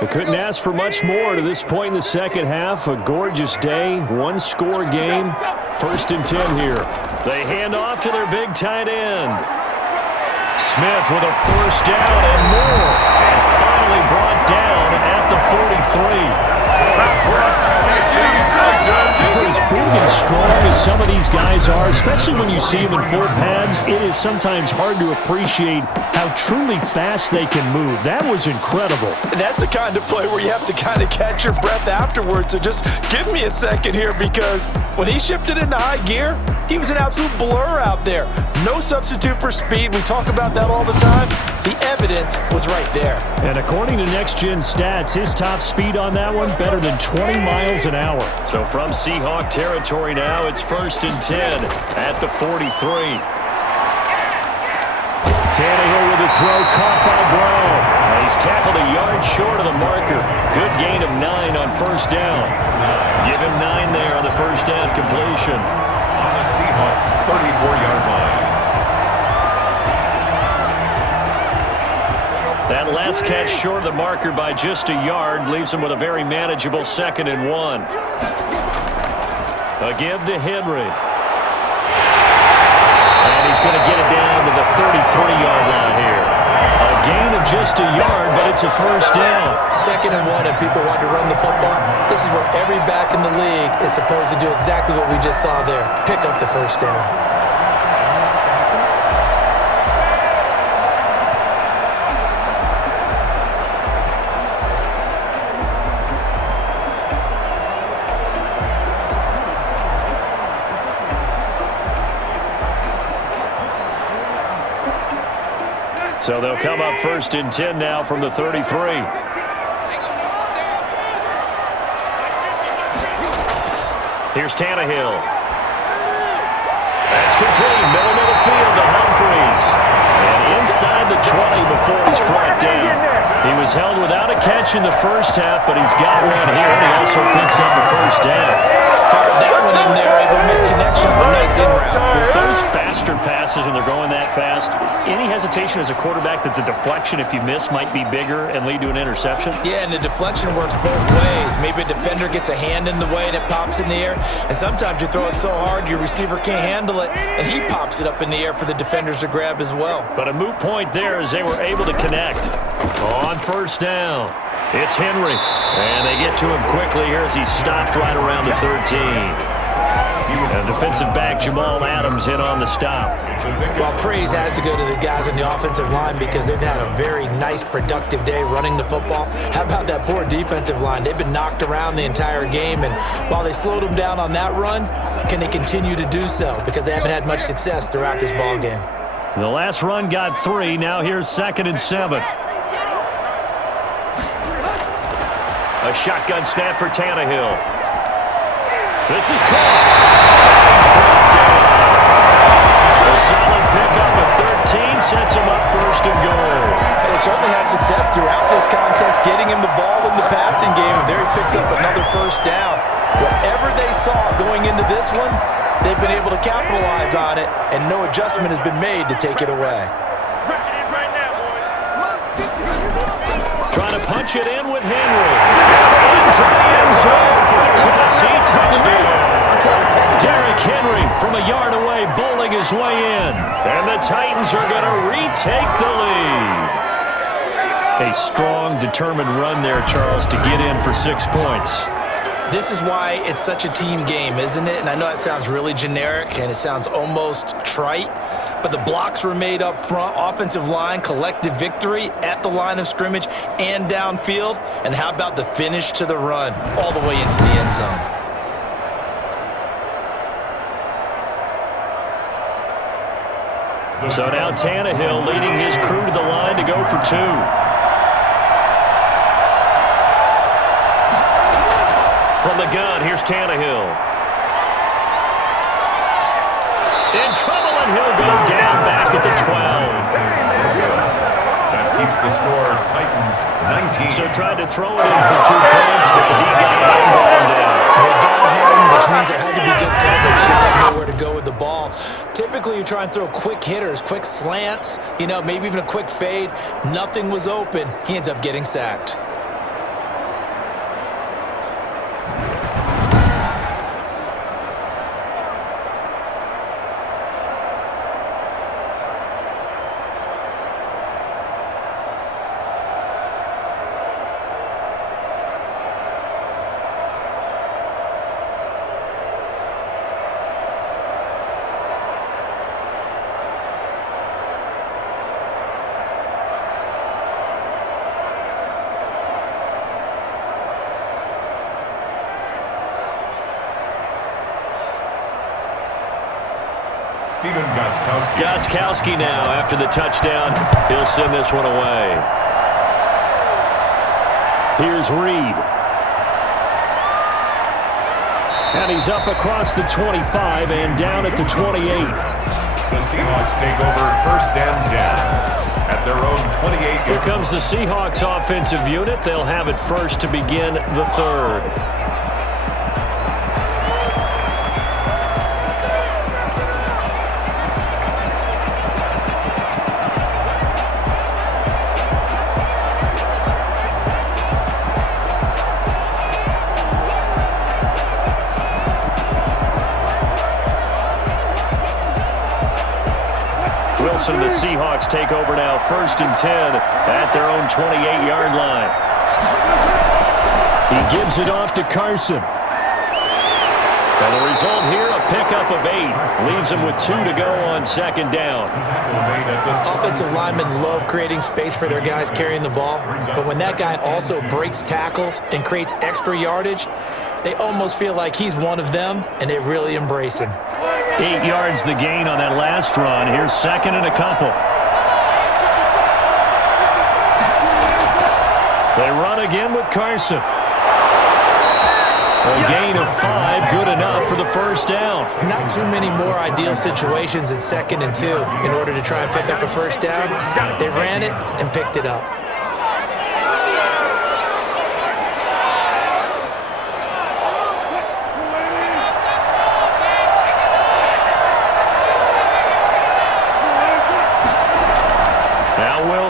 They couldn't ask for much more to this point in the second half. A gorgeous day, 1-score game. 1st and 10 here. They hand off to their big tight end. Smith with a 1st down and more. And finally brought down at the 43. For as big and strong as some of these guys are, especially when you see them in full pads. It is sometimes hard to appreciate how truly fast they can move. That was incredible. And that's the kind of play where you have to kind of catch your breath afterwards. So just give me a second here, because when he shifted into high gear, he was an absolute blur out there. No substitute for speed. We talk about that all the time. The evidence was right there. And according to Next Gen Stats, his top speed on that one, better than 20 miles an hour. So from Seahawk territory now, it's 1st and 10 at the 43. Tannehill with a throw caught by Brown. He's tackled a yard short of the marker. Good gain of 9 on 1st down. Give him 9 there on the 1st down completion. On the Seahawks 34-yard line. That last catch short of the marker by just a yard leaves him with a very manageable 2nd and 1. A give to Henry. And he's going to get it down to the 33-yard line here. A gain of just a yard, but it's a 1st down. 2nd and 1, and people want to run the football. This is where every back in the league is supposed to do exactly what we just saw there. Pick up the 1st down. So they'll come up 1st and 10 now from the 33. Here's Tannehill. That's complete. Middle of the field to Humphries. And inside the 20 before he's brought down. He was held without a catch in the first half, but he's got one here, and he also picks up the 1st down. Fired that one in there, able to make connection with a nice in route. With those faster passes when they're going that fast, any hesitation as a quarterback that the deflection, if you miss, might be bigger and lead to an interception? Yeah, and the deflection works both ways. Maybe a defender gets a hand in the way and it pops in the air, and sometimes you throw it so hard your receiver can't handle it, and he pops it up in the air for the defenders to grab as well. But a moot point there as they were able to connect. On 1st down, it's Henry. And they get to him quickly here as he stopped right around the 13. And defensive back Jamal Adams in on the stop. Well, praise has to go to the guys on the offensive line because they've had a very nice, productive day running the football. How about that poor defensive line? They've been knocked around the entire game, and while they slowed them down on that run, can they continue to do so? Because they haven't had much success throughout this ball game. The last run got 3. Now here's 2nd and 7. A shotgun snap for Tannehill. This is caught. A solid pickup of 13 sets him up 1st and goal. They certainly had success throughout this contest, getting him the ball in the passing game, and there he picks up another 1st down. Whatever they saw going into this one, they've been able to capitalize on it, and no adjustment has been made to take it away. Trying to punch it in with Henry. Into the end zone for a Tennessee touchdown. Derrick Henry from a yard away bowling his way in. And the Titans are going to retake the lead. A strong, determined run there, Charles, to get in for 6 points. This is why it's such a team game, isn't it? And I know it sounds really generic and it sounds almost trite, but the blocks were made up front, offensive line, collective victory at the line of scrimmage and downfield. And how about the finish to the run all the way into the end zone? So now Tannehill leading his crew to the line to go for 2. From the gun, here's Tannehill. In trouble, and he'll go down back at the 12. That keeps the score Titans 19. So tried to throw it in for 2 points, but the D got him down. They got him, which means there had to be good coverage. Just had nowhere to go with the ball. Typically, you try and throw quick hitters, quick slants, maybe even a quick fade. Nothing was open. He ends up getting sacked. Gostkowski now after the touchdown. He'll send this one away. Here's Reed. And he's up across the 25 and down at the 28. The Seahawks take over 1st and 10 at their own 28. Here comes the Seahawks offensive unit. They'll have it first to begin the third. Wilson, the Seahawks take over now 1st and 10 at their own 28-yard line. He gives it off to Carson. And the result here, a pickup of 8. Leaves him with 2 to go on 2nd down. Offensive linemen love creating space for their guys carrying the ball, but when that guy also breaks tackles and creates extra yardage, they almost feel like he's one of them, and they really embrace him. 8 yards the gain on that last run. Here's 2nd and a couple. They run again with Carson. A gain of 5, good enough for the 1st down. Not too many more ideal situations at 2nd and 2 in order to try and pick up a 1st down. They ran it and picked it up.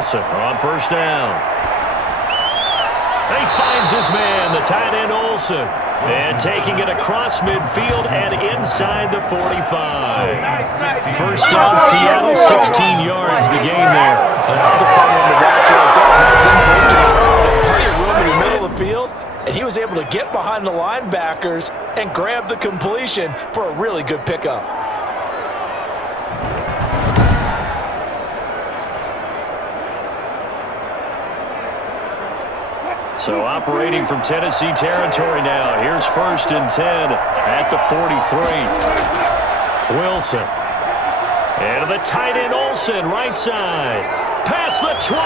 On 1st down. He finds his man, the tight end Olsen. And taking it across midfield and inside the 45. 1st down, Seattle, 16 yards the gain there. That's a fun one to watch right there. That's him breaking around and plenty of room in the middle of the field. And he was able to get behind the linebackers and grab the completion for a really good pickup. So operating from Tennessee territory now. Here's 1st and 10 at the 43. Wilson. And the tight end Olsen, right side. Past the 20.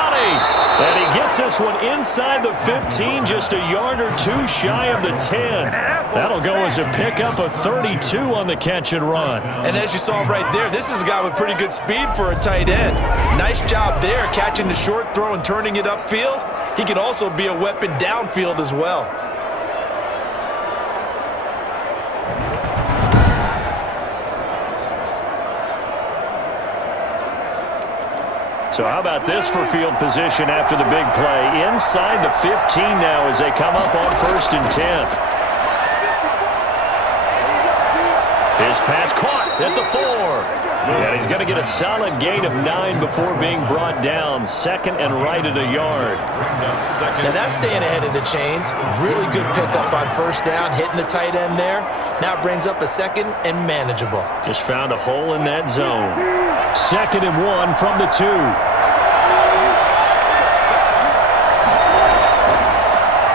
And he gets this one inside the 15, just a yard or 2 shy of the 10. That'll go as a pickup of 32 on the catch and run. And as you saw right there, this is a guy with pretty good speed for a tight end. Nice job there, catching the short throw and turning it upfield. He can also be a weapon downfield as well. So how about this for field position after the big play? Inside the 15 now as they come up on 1st and 10. His pass caught at the 4. And he's going to get a solid gain of 9 before being brought down. 2nd and right at a yard. Now that's staying ahead of the chains. Really good pickup on 1st down, hitting the tight end there. Now it brings up a 2nd and manageable. Just found a hole in that zone. 2nd and 1 from the 2.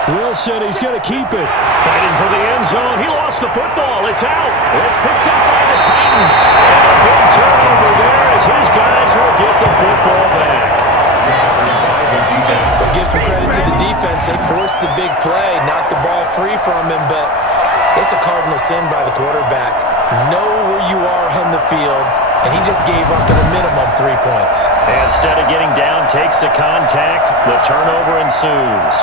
Wilson, he's going to keep it. Fighting for the end zone. He lost the football. It's out. It's picked up by the Titans. And a big turnover there as his guys will get the football back. But give some credit to the defense. They forced the big play, knocked the ball free from him, but it's a cardinal sin by the quarterback. Know where you are on the field, and he just gave up at a minimum 3 points. And instead of getting down, takes the contact. The turnover ensues.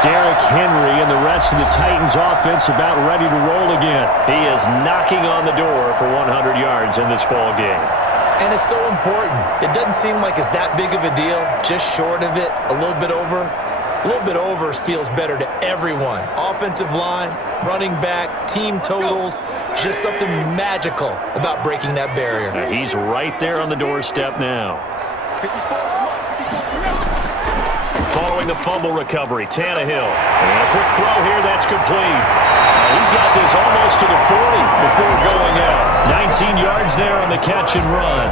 Derrick Henry and the rest of the Titans offense about ready to roll again. He is knocking on the door for 100 yards in this ball game. And it's so important. It doesn't seem like it's that big of a deal. Just short of it, a little bit over. A little bit over feels better to everyone. Offensive line, running back, team totals, just something magical about breaking that barrier. He's right there on the doorstep now. Following the fumble recovery, Tannehill. And a quick throw here, that's complete. He's got this almost to the 40 before going out. 19 yards there on the catch and run.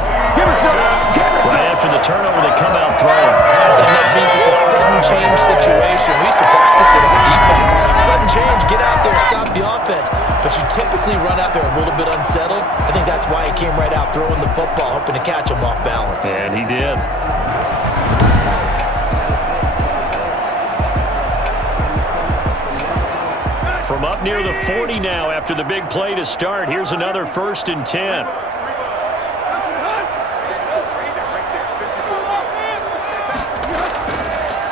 Right after the turnover, they come out throwing. And that means it's a sudden change situation. We used to practice it on defense. Sudden change, get out there, stop the offense. But you typically run out there a little bit unsettled. I think that's why he came right out throwing the football, hoping to catch him off balance. And he did. From up near the 40 now after the big play to start, here's another 1st and 10.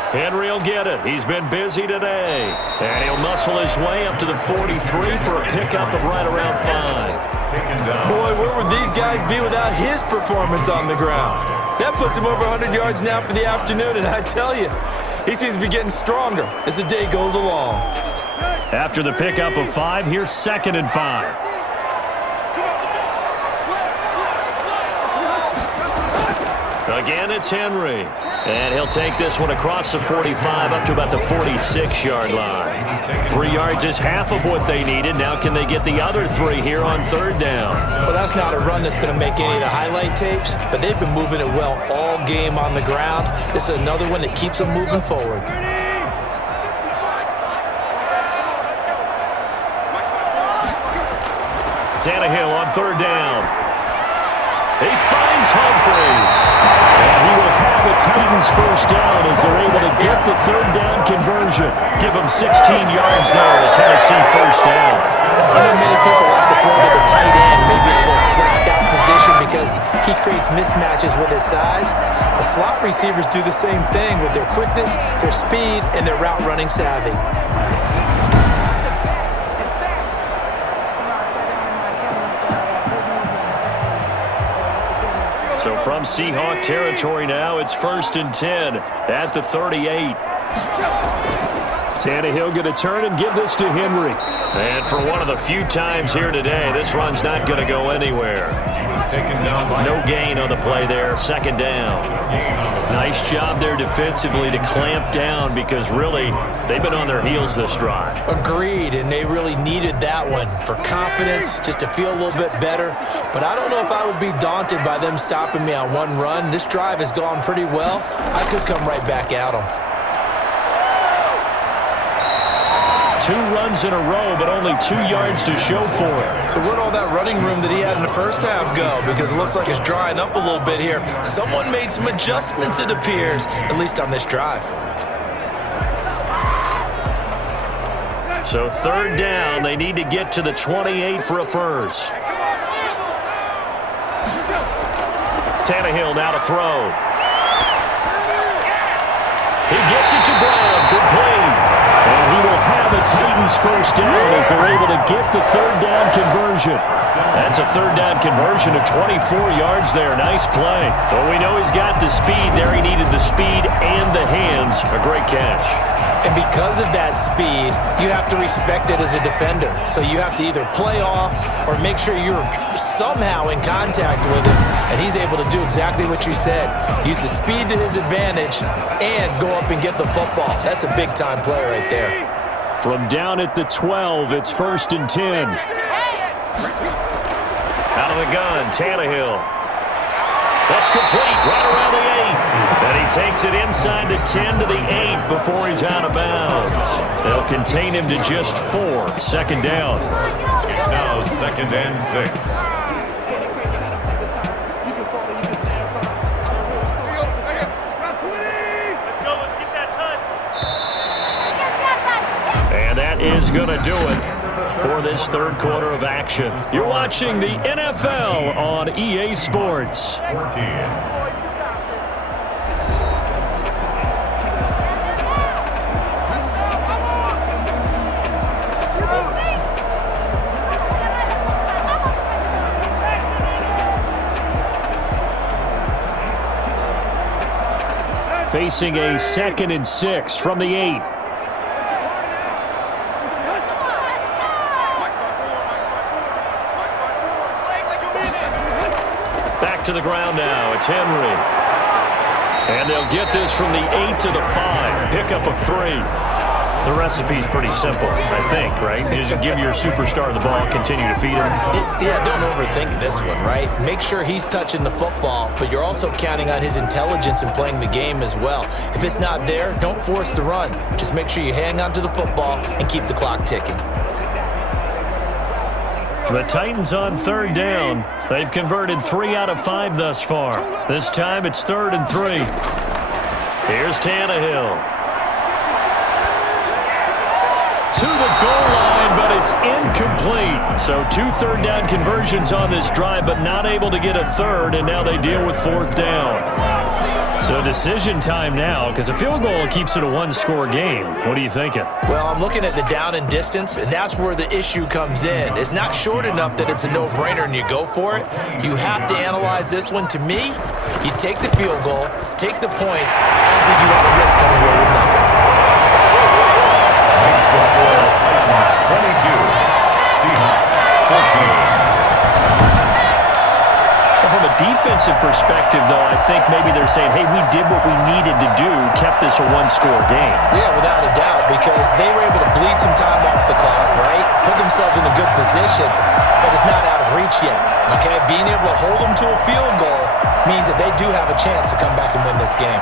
Henry will get it. He's been busy today. And he'll muscle his way up to the 43 for a pickup of right around 5. Boy, where would these guys be without his performance on the ground? That puts him over 100 yards now for the afternoon, and I tell you, he seems to be getting stronger as the day goes along. After the pickup of 5, here's 2nd and 5. Again, it's Henry. And he'll take this one across the 45 up to about the 46-yard line. 3 yards is half of what they needed. Now can they get the other 3 here on 3rd down? Well, that's not a run that's going to make any of the highlight tapes, but they've been moving it well all game on the ground. This is another one that keeps them moving forward. Tannehill on 3rd down. He finds Humphries. And he will have the Titans 1st down as they're able to get the 3rd down conversion. Give them 16 yards there, the Tennessee 1st down. I know many people like to throw to the tight end, maybe in a little flexed out position because he creates mismatches with his size. But slot receivers do the same thing with their quickness, their speed, and their route running savvy. So from Seahawk territory now, it's 1st and 10 at the 38. Tannehill going to turn and give this to Henry. And for one of the few times here today, this run's not going to go anywhere. No gain on the play there, 2nd down. Nice job there defensively to clamp down because really they've been on their heels this drive. Agreed, and they really needed that one for confidence, just to feel a little bit better. But I don't know if I would be daunted by them stopping me on one run. This drive has gone pretty well. I could come right back at them. 2 runs in a row, but only 2 yards to show for it. So where'd all that running room that he had in the first half go? Because it looks like it's drying up a little bit here. Someone made some adjustments, it appears, at least on this drive. So 3rd down, they need to get to the 28 for a 1st. Tannehill now to throw. He gets it to Brown. Good play. And he will have the Titans 1st down as they're able to get the 3rd down conversion. That's a 3rd down conversion of 24 yards there. Nice play. Well, we know he's got the speed there. He needed the speed and the hands. A great catch. And because of that speed, you have to respect it as a defender. So you have to either play off or make sure you're somehow in contact with him. And he's able to do exactly what you said. Use the speed to his advantage and go up and get the football. That's a big-time play right there. From down at the 12, it's 1st and 10. Out of the gun, Tannehill. That's complete right around the 8. And he takes it inside the 10 to the 8 before he's out of bounds. They'll contain him to just 4. 2nd down. It's now 2nd and 6. Is going to do it for this 3rd quarter of action. You're watching the NFL on EA Sports. Facing a 2nd and 6 from the 8. To the ground now. It's Henry. And they'll get this from the 8 to the 5. Pickup of 3. The recipe's pretty simple, I think, right? Just give your superstar the ball, continue to feed him. Yeah, don't overthink this one, right? Make sure he's touching the football, but you're also counting on his intelligence in playing the game as well. If it's not there, don't force the run. Just make sure you hang on to the football and keep the clock ticking. The Titans on third down. They've converted 3 out of 5 thus far. This time it's 3rd and 3. Here's Tannehill. To the goal line, but it's incomplete. So 2 third-down conversions on this drive, but not able to get a third, and now they deal with 4th down. So decision time now, because a field goal keeps it a one-score game. What are you thinking? Well, I'm looking at the down and distance, and that's where the issue comes in. It's not short enough that it's a no-brainer and you go for it. You have to analyze this one. To me, you take the field goal, take the points. I don't think you want to risk coming away with nothing. Makes the score Titans 22, Seahawks 14. From a defensive perspective, though, I think maybe they're saying, hey, we did what we needed to do, kept this a one-score game. Yeah, without a doubt, because they were able to bleed some time off the clock, right? Put themselves in a good position, but it's not out of reach yet, okay? Being able to hold them to a field goal means that they do have a chance to come back and win this game.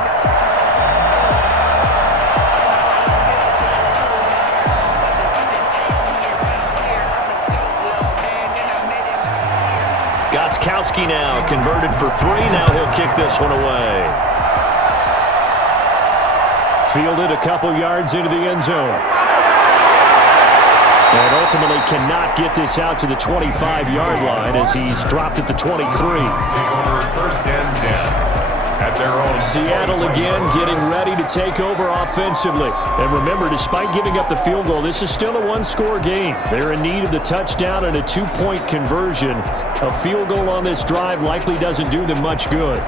Goskowski now converted for 3. Now he'll kick this one away. Fielded a couple yards into the end zone. And ultimately cannot get this out to the 25-yard line as he's dropped at the 23. Take over 1st and 10. At their own Seattle again getting ready to take over offensively. And remember, despite giving up the field goal, this is still a one-score game. They're in need of the touchdown and a 2-point conversion. A field goal on this drive likely doesn't do them much good.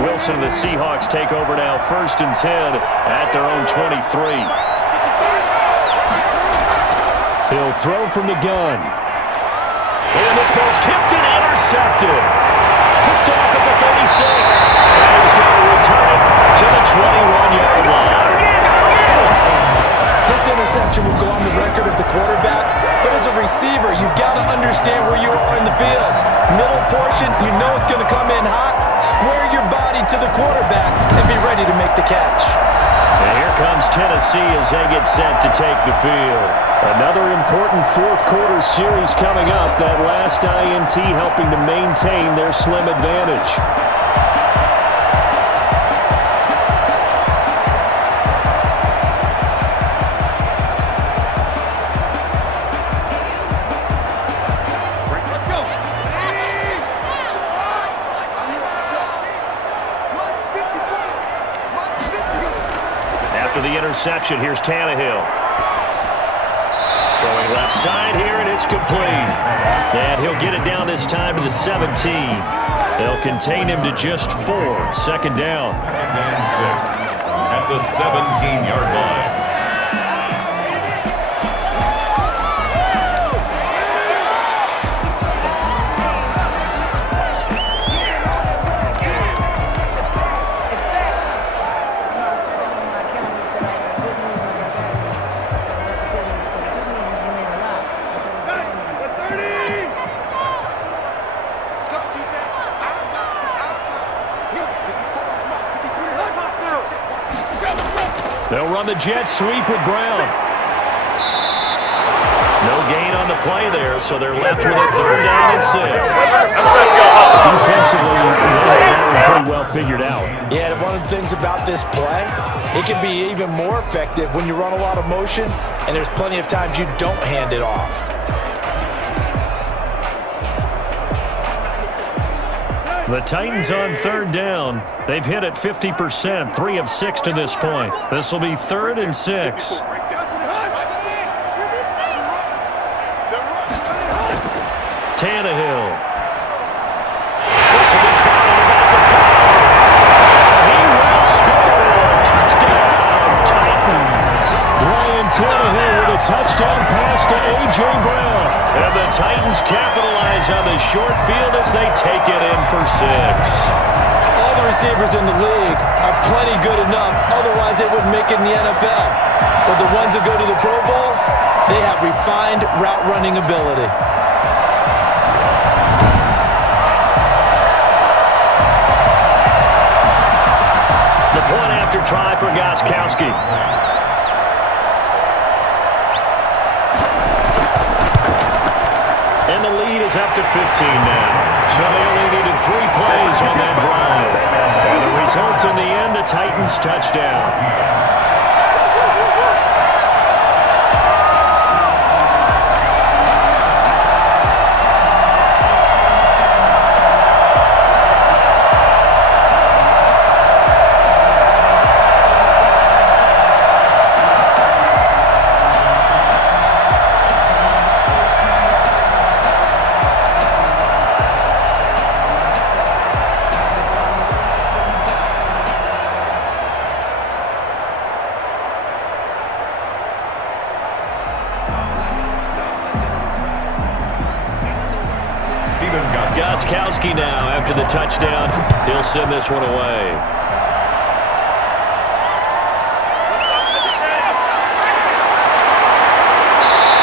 Wilson and the Seahawks take over now, 1st and 10 at their own 23. He'll throw from the gun. And this ball's tipped and intercepted. Picked off at the 36. And he's going to return it to the 21-yard line. This interception will go on the record of the quarterback, but as a receiver, you've got to understand where you are in the field. Middle portion, you know it's going to come in hot. Square your body to the quarterback and be ready to make the catch. And here comes Tennessee as they get set to take the field. Another important 4th quarter series coming up. That last INT helping to maintain their slim advantage. After the interception, here's Tannehill. Throwing left side here, and it's complete. And he'll get it down this time to the 17. They'll contain him to just 4. 2nd down. 2nd and 6 at the 17-yard line. They'll run the jet sweep with Brown. No gain on the play there, so they're left with a 3rd down and 6. Defensively, they're pretty well figured out. Yeah, and one of the things about this play, it can be even more effective when you run a lot of motion, and there's plenty of times you don't hand it off. The Titans on 3rd down. They've hit it 50%, 3 of 6 to this point. This will be 3rd and 6. Tannehill. This will be caught in the back of the He will score. Touchdown, Titans. Ryan Tannehill with a touchdown pass to A.J. Brown. And the Titans capitalize on the short field as they take it in for 6. All the receivers in the league are plenty good enough, otherwise they wouldn't make it in the NFL. But the ones that go to the Pro Bowl, they have refined route running ability. after try for Gostkowski. And the lead is up to 15 now. So they only needed 3 plays on that drive. And the result in the end, a Titans touchdown. Gostkowski now after the touchdown. He'll send this one away.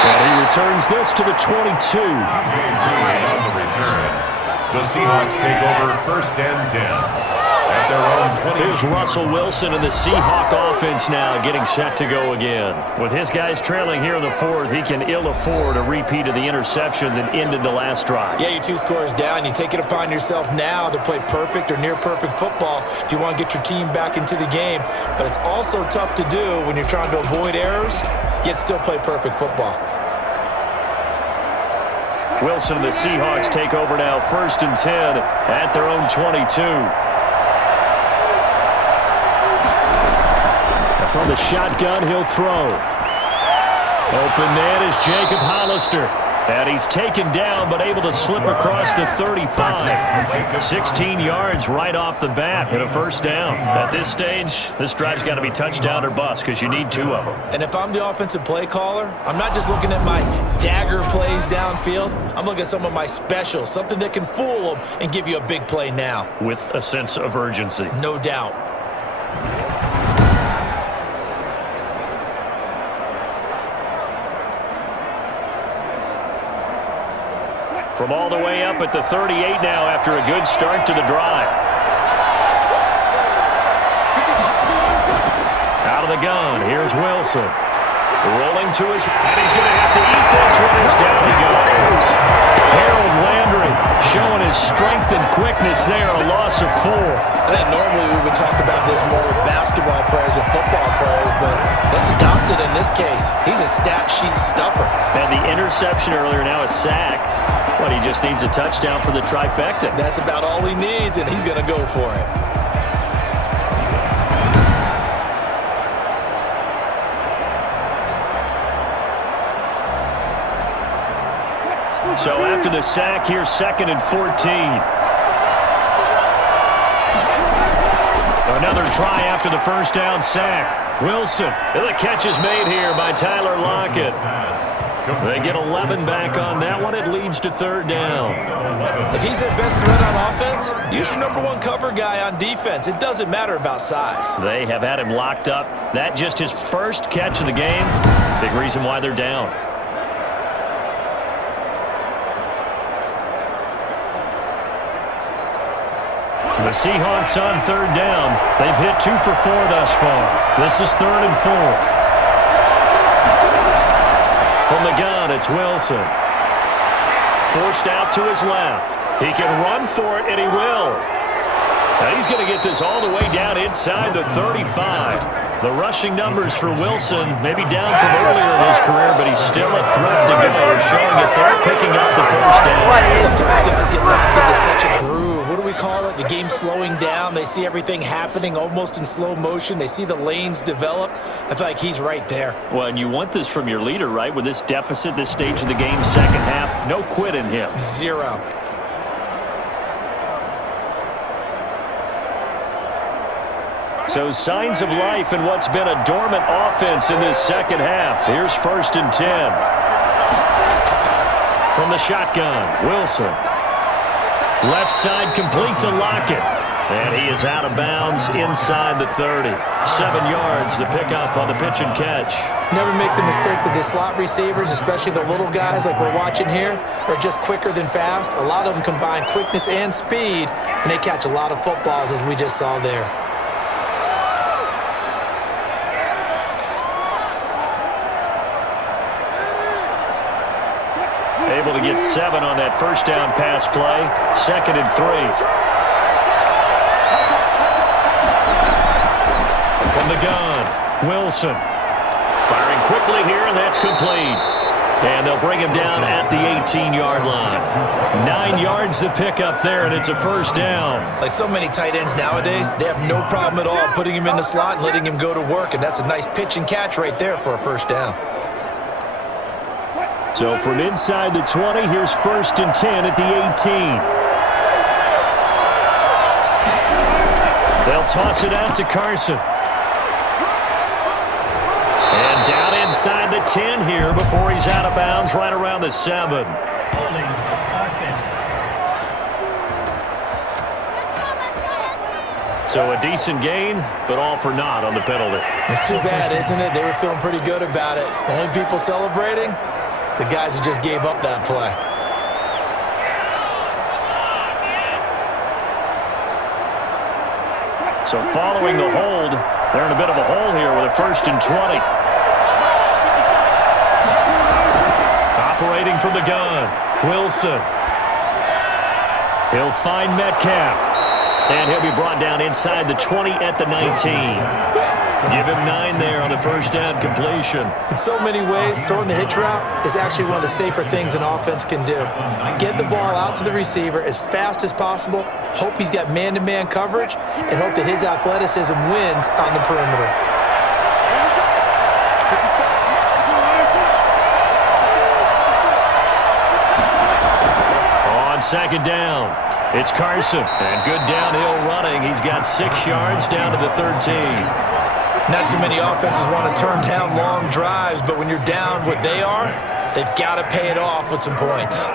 And he returns this to the 22. On the return, the Seahawks take over 1st and 10. At their own 20. Here's Russell Wilson and the Seahawk offense now getting set to go again. With his guys trailing here in the 4th, he can ill afford a repeat of the interception that ended the last drive. Yeah, you're 2 scores down. You take it upon yourself now to play perfect or near perfect football if you want to get your team back into the game. But it's also tough to do when you're trying to avoid errors, yet still play perfect football. Wilson and the Seahawks take over now 1st and 10 at their own 22. From the shotgun, he'll throw. Open man is Jacob Hollister. And he's taken down, but able to slip across the 35. 16 yards right off the bat and a 1st down. At this stage, this drive's got to be touchdown or bust because you need 2 of them. And if I'm the offensive play caller, I'm not just looking at my dagger plays downfield. I'm looking at some of my specials, something that can fool them and give you a big play now. With a sense of urgency. No doubt. From all the way up at the 38 now after a good start to the drive. Out of the gun, here's Wilson. Rolling to his, and he's going to have to eat this one as down he goes. Harold Landry showing his strength and quickness there, a loss of 4. I think normally we would talk about this more with basketball players and football players, but let's adopt it in this case. He's a stat sheet stuffer. And the interception earlier, now a sack. But he just needs a touchdown for the trifecta. That's about all he needs, and he's going to go for it. So after the sack, here's 2nd and 14. Another try after the 1st down sack. Wilson, and the catch is made here by Tyler Lockett. They get 11 back on that one. It leads to 3rd down. If he's their best threat on offense, use your #1 cover guy on defense. It doesn't matter about size. They have had him locked up. That just his 1st catch of the game. Big reason why they're down. The Seahawks on 3rd down. They've hit 2 for 4 thus far. This is 3rd and 4. From the gun, it's Wilson. Forced out to his left. He can run for it, and he will. Now he's going to get this all the way down inside the 35. The rushing numbers for Wilson maybe down from earlier in his career, but he's still a threat to go, showing that they're picking up the 1st down. Sometimes guys get locked into such a groove. What do we call it? The game's slowing down. They see everything happening almost in slow motion. They see the lanes develop. I feel like he's right there. Well, and you want this from your leader, right? With this deficit, this stage of the game, 2nd half, no quit in him. 0. So signs of life in what's been a dormant offense in this 2nd half. Here's 1st and 10. From the shotgun, Wilson. Left side complete to Lockett. And he is out of bounds inside the 30. 7 yards, the pickup on the pitch and catch. Never make the mistake that the slot receivers, especially the little guys like we're watching here, are just quicker than fast. A lot of them combine quickness and speed, and they catch a lot of footballs as we just saw there. Able to get 7 on that first down pass play. 2nd and 3. From the gun, Wilson. Firing quickly here, and that's complete. And they'll bring him down at the 18-yard line. 9 yards to pick up there, and it's a first down. Like so many tight ends nowadays, they have no problem at all putting him in the slot and letting him go to work, and that's a nice pitch and catch right there for a first down. So from inside the 20, here's 1st and 10 at the 18. They'll toss it out to Carson. And down inside the 10 here before he's out of bounds right around the 7. Holding offense. So a decent gain, but all for naught on the penalty. It's too bad, isn't it? They were feeling pretty good about it. The only people celebrating, the guys who just gave up that play. So following the hold, they're in a bit of a hole here with a 1st and 20. Operating from the gun, Wilson. He'll find Metcalf. And he'll be brought down inside the 20 at the 19. Give him 9 there on the first down completion. In so many ways, throwing the hitch route is actually one of the safer things an offense can do. Get the ball out to the receiver as fast as possible, hope he's got man-to-man coverage, and hope that his athleticism wins on the perimeter. On 2nd down, it's Carson. And good downhill running. He's got 6 yards down to the 13. Not too many offenses want to turn down long drives, but when you're down what they are, they've got to pay it off with some points.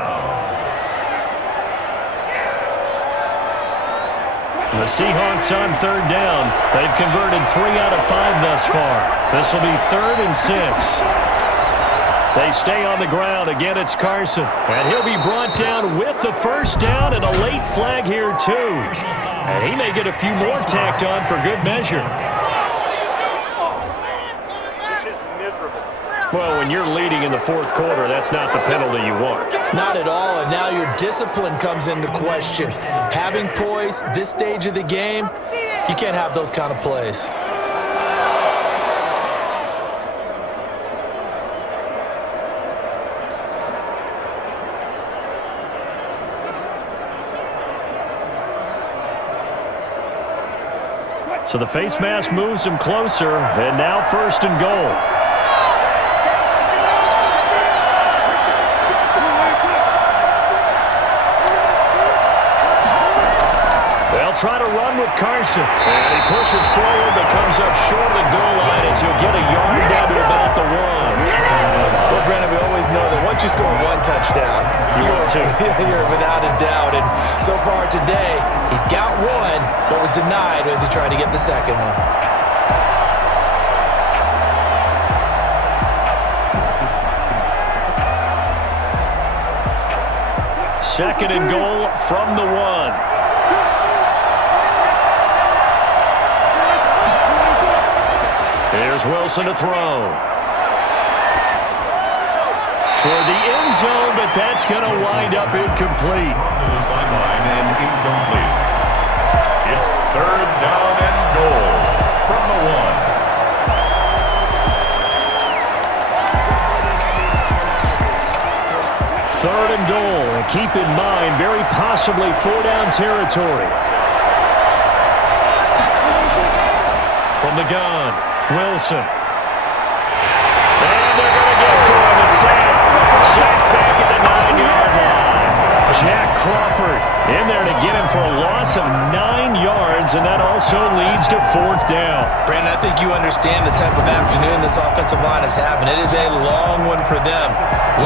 The Seahawks on 3rd down. They've converted 3 out of 5 thus far. This will be 3rd and 6. They stay on the ground. Again, it's Carson. And he'll be brought down with the first down and a late flag here, too. And he may get a few more tacked on for good measure. Well, when you're leading in the 4th quarter, that's not the penalty you want. Not at all, and now your discipline comes into question. Having poise this stage of the game, you can't have those kind of plays. So the face mask moves him closer, and now 1st and goal. Try to run with Carson. And he pushes forward but comes up short of the goal line as he'll get a yard down to about the 1. Well, Brandon, we always know that once you score 1 touchdown, you're without a doubt. And so far today, he's got 1, but was denied as he tried to get the second one. 2nd and goal from the 1. Here's Wilson to throw. Toward the end zone, but that's going to wind up incomplete. To the sideline and incomplete. It's 3rd down and goal from the 1. 3rd and goal. And keep in mind, very possibly 4-down territory. From the gun. Wilson. And they're going to get to him. A sack. Sack back at the 9-yard line. Jack Crawford in there to get him for a loss of 9 yards, and that also leads to 4th down. Brandon, I think you understand the type of afternoon this offensive line is having. It is a long one for them.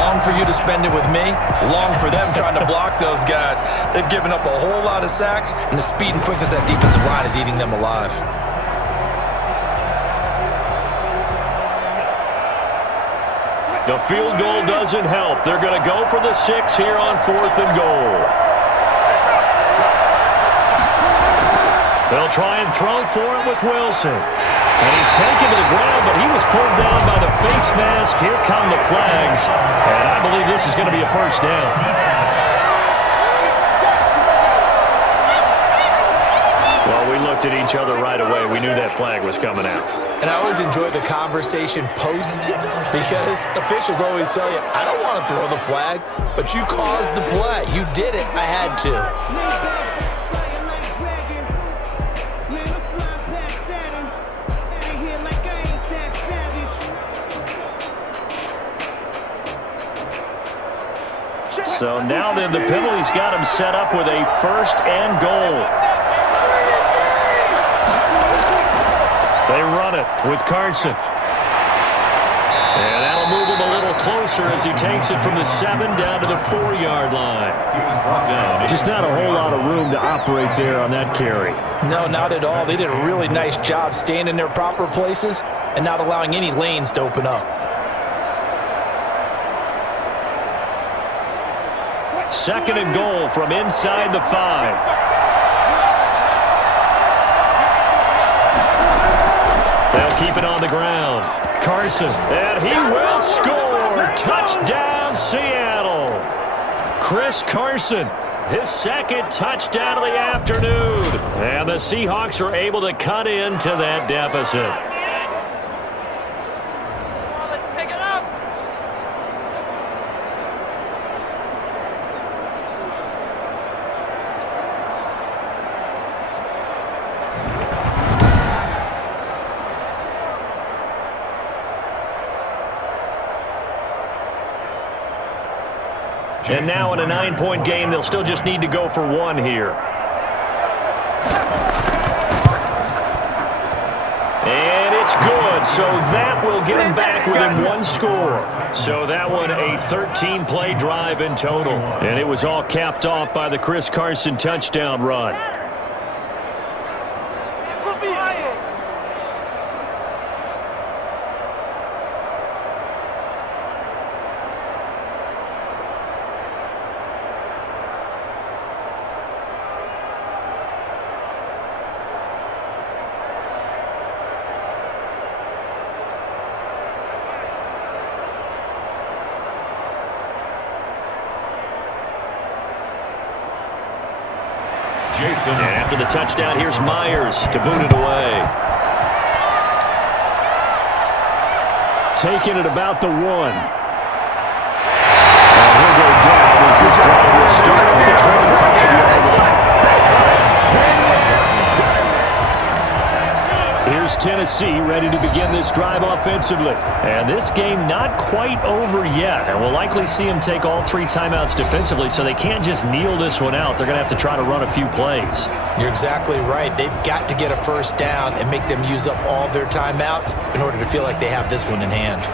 Long for you to spend it with me. Long for them trying to block those guys. They've given up a whole lot of sacks, and the speed and quickness of that defensive line is eating them alive. The field goal doesn't help. They're going to go for the 6 here on 4th and goal. They'll try and throw for it with Wilson. And he's taken to the ground, but he was pulled down by the face mask. Here come the flags. And I believe this this is going to be a first down. Well, we looked at each other right away. We knew that flag was coming out. And I always enjoy the conversation post because officials always tell you, I don't want to throw the flag, but you caused the play. You did it. I had to. So now then, the penalty's got him set up with a first and goal. They run it with Carson. And that'll move him a little closer as he takes it from the 7 down to the 4-yard line. Just not a whole lot of room to operate there on that carry. No, not at all. They did a really nice job staying in their proper places and not allowing any lanes to open up. Second and goal from inside the 5. They'll keep it on the ground. Carson, and he will score. Touchdown, Seattle. Chris Carson, his second touchdown of the afternoon. And the Seahawks are able to cut into that deficit. And now in a 9-point game, they'll still just need to go for 1 here. And it's good, so that will get them back within 1 score. So that one, a 13-play drive in total. And it was all capped off by the Chris Carson touchdown run. And after the touchdown, here's Myers to boot it away. Taking it about the 1. And he'll go down as this drive will start at the 25-yard line. Here's Tennessee ready to begin this drive offensively. And this game not quite over yet. And we'll likely see them take all 3 timeouts defensively, so they can't just kneel this one out. They're going to have to try to run a few plays. You're exactly right. They've got to get a first down and make them use up all their timeouts in order to feel like they have this one in hand.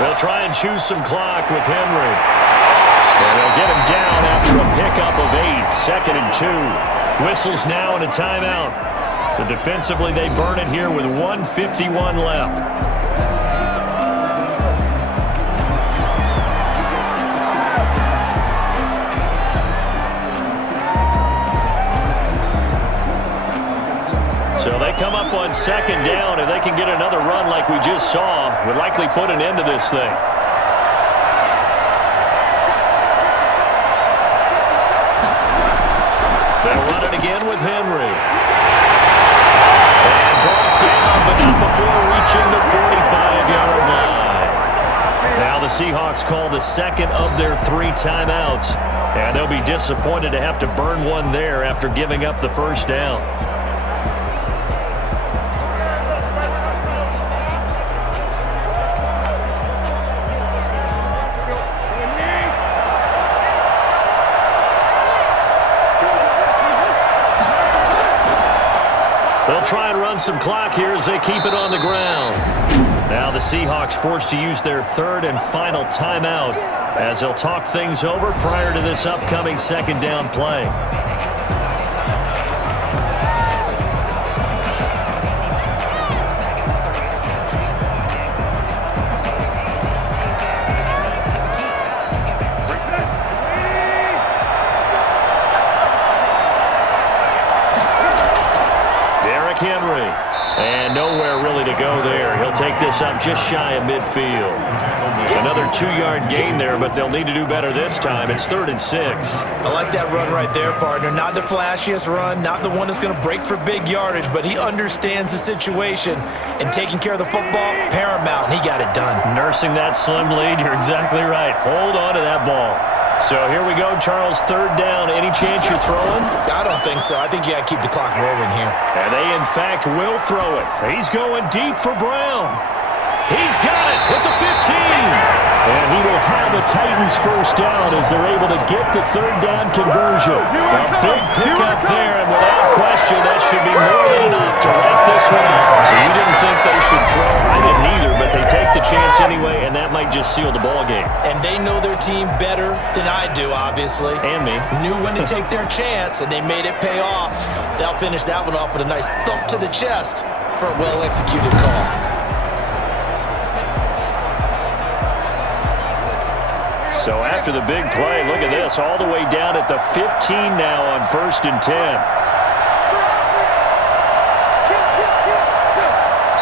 They'll try and choose some clock with Henry. And they'll get him down after a pickup of 8. Second and 2. Whistles now and a timeout. So defensively, they burn it here with 1:51 left. So they come up on second down. If they can get another run like we just saw, would likely put an end to this thing. They'll run it again with Henry. And brought down, but not before reaching the 45-yard line. Now the Seahawks call the second of their 3 timeouts. And they'll be disappointed to have to burn one there after giving up the first down. They'll try and run some clock here as they keep it on the ground. Now the Seahawks forced to use their 3rd and final timeout as they'll talk things over prior to this upcoming second down play. take this up just shy of midfield. Another 2-yard gain there, but they'll need to do better this time. It's 3rd and 6. I like that run right there, partner. Not the flashiest run, not the one that's going to break for big yardage, but he understands the situation, and taking care of the football, paramount. He got it done. Nursing that slim lead, you're exactly right. Hold on to that ball. So here we go, Charles, 3rd down. Any chance you're throwing? I don't think so. I think you got to keep the clock rolling here. And they, in fact, will throw it. He's going deep for Brown. He's got it with the 15. And he will have the Titans first down as they're able to get the 3rd down conversion. A big pickup there, and without question, that should be more than enough to write this one up. So you didn't think they should throw? I didn't either, but they take the chance anyway, and that might just seal the ball game. And they know their team better than I do, obviously. And me. Knew when to take their chance, and they made it pay off. They'll finish that one off with a nice thump to the chest for a well-executed call. So after the big play, look at this, all the way down at the 15 now on 1st and 10.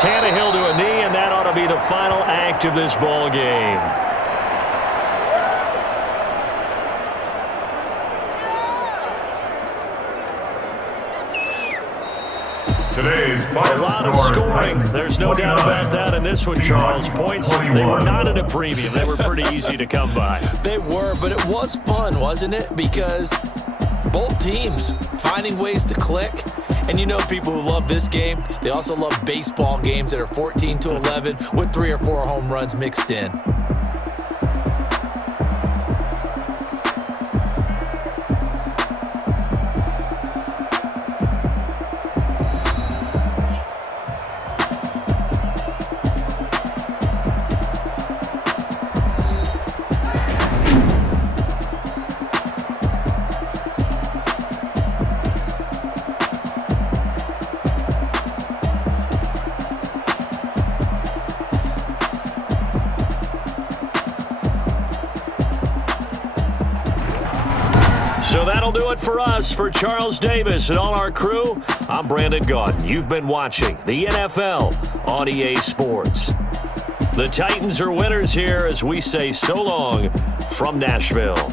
Tannehill to a knee, and that ought to be the final act of this ball game. Today's A lot of scoring. There's no doubt about that in this one, Charles. Points, they were not at a premium. They were pretty easy to come by. They were, but it was fun, wasn't it? Because both teams finding ways to click. And you know people who love this game, they also love baseball games that are 14-11 with 3 or 4 home runs mixed in. So that'll do it for us. For Charles Davis and all our crew, I'm Brandon Gaudin. You've been watching the NFL on EA Sports. The Titans are winners here as we say so long from Nashville.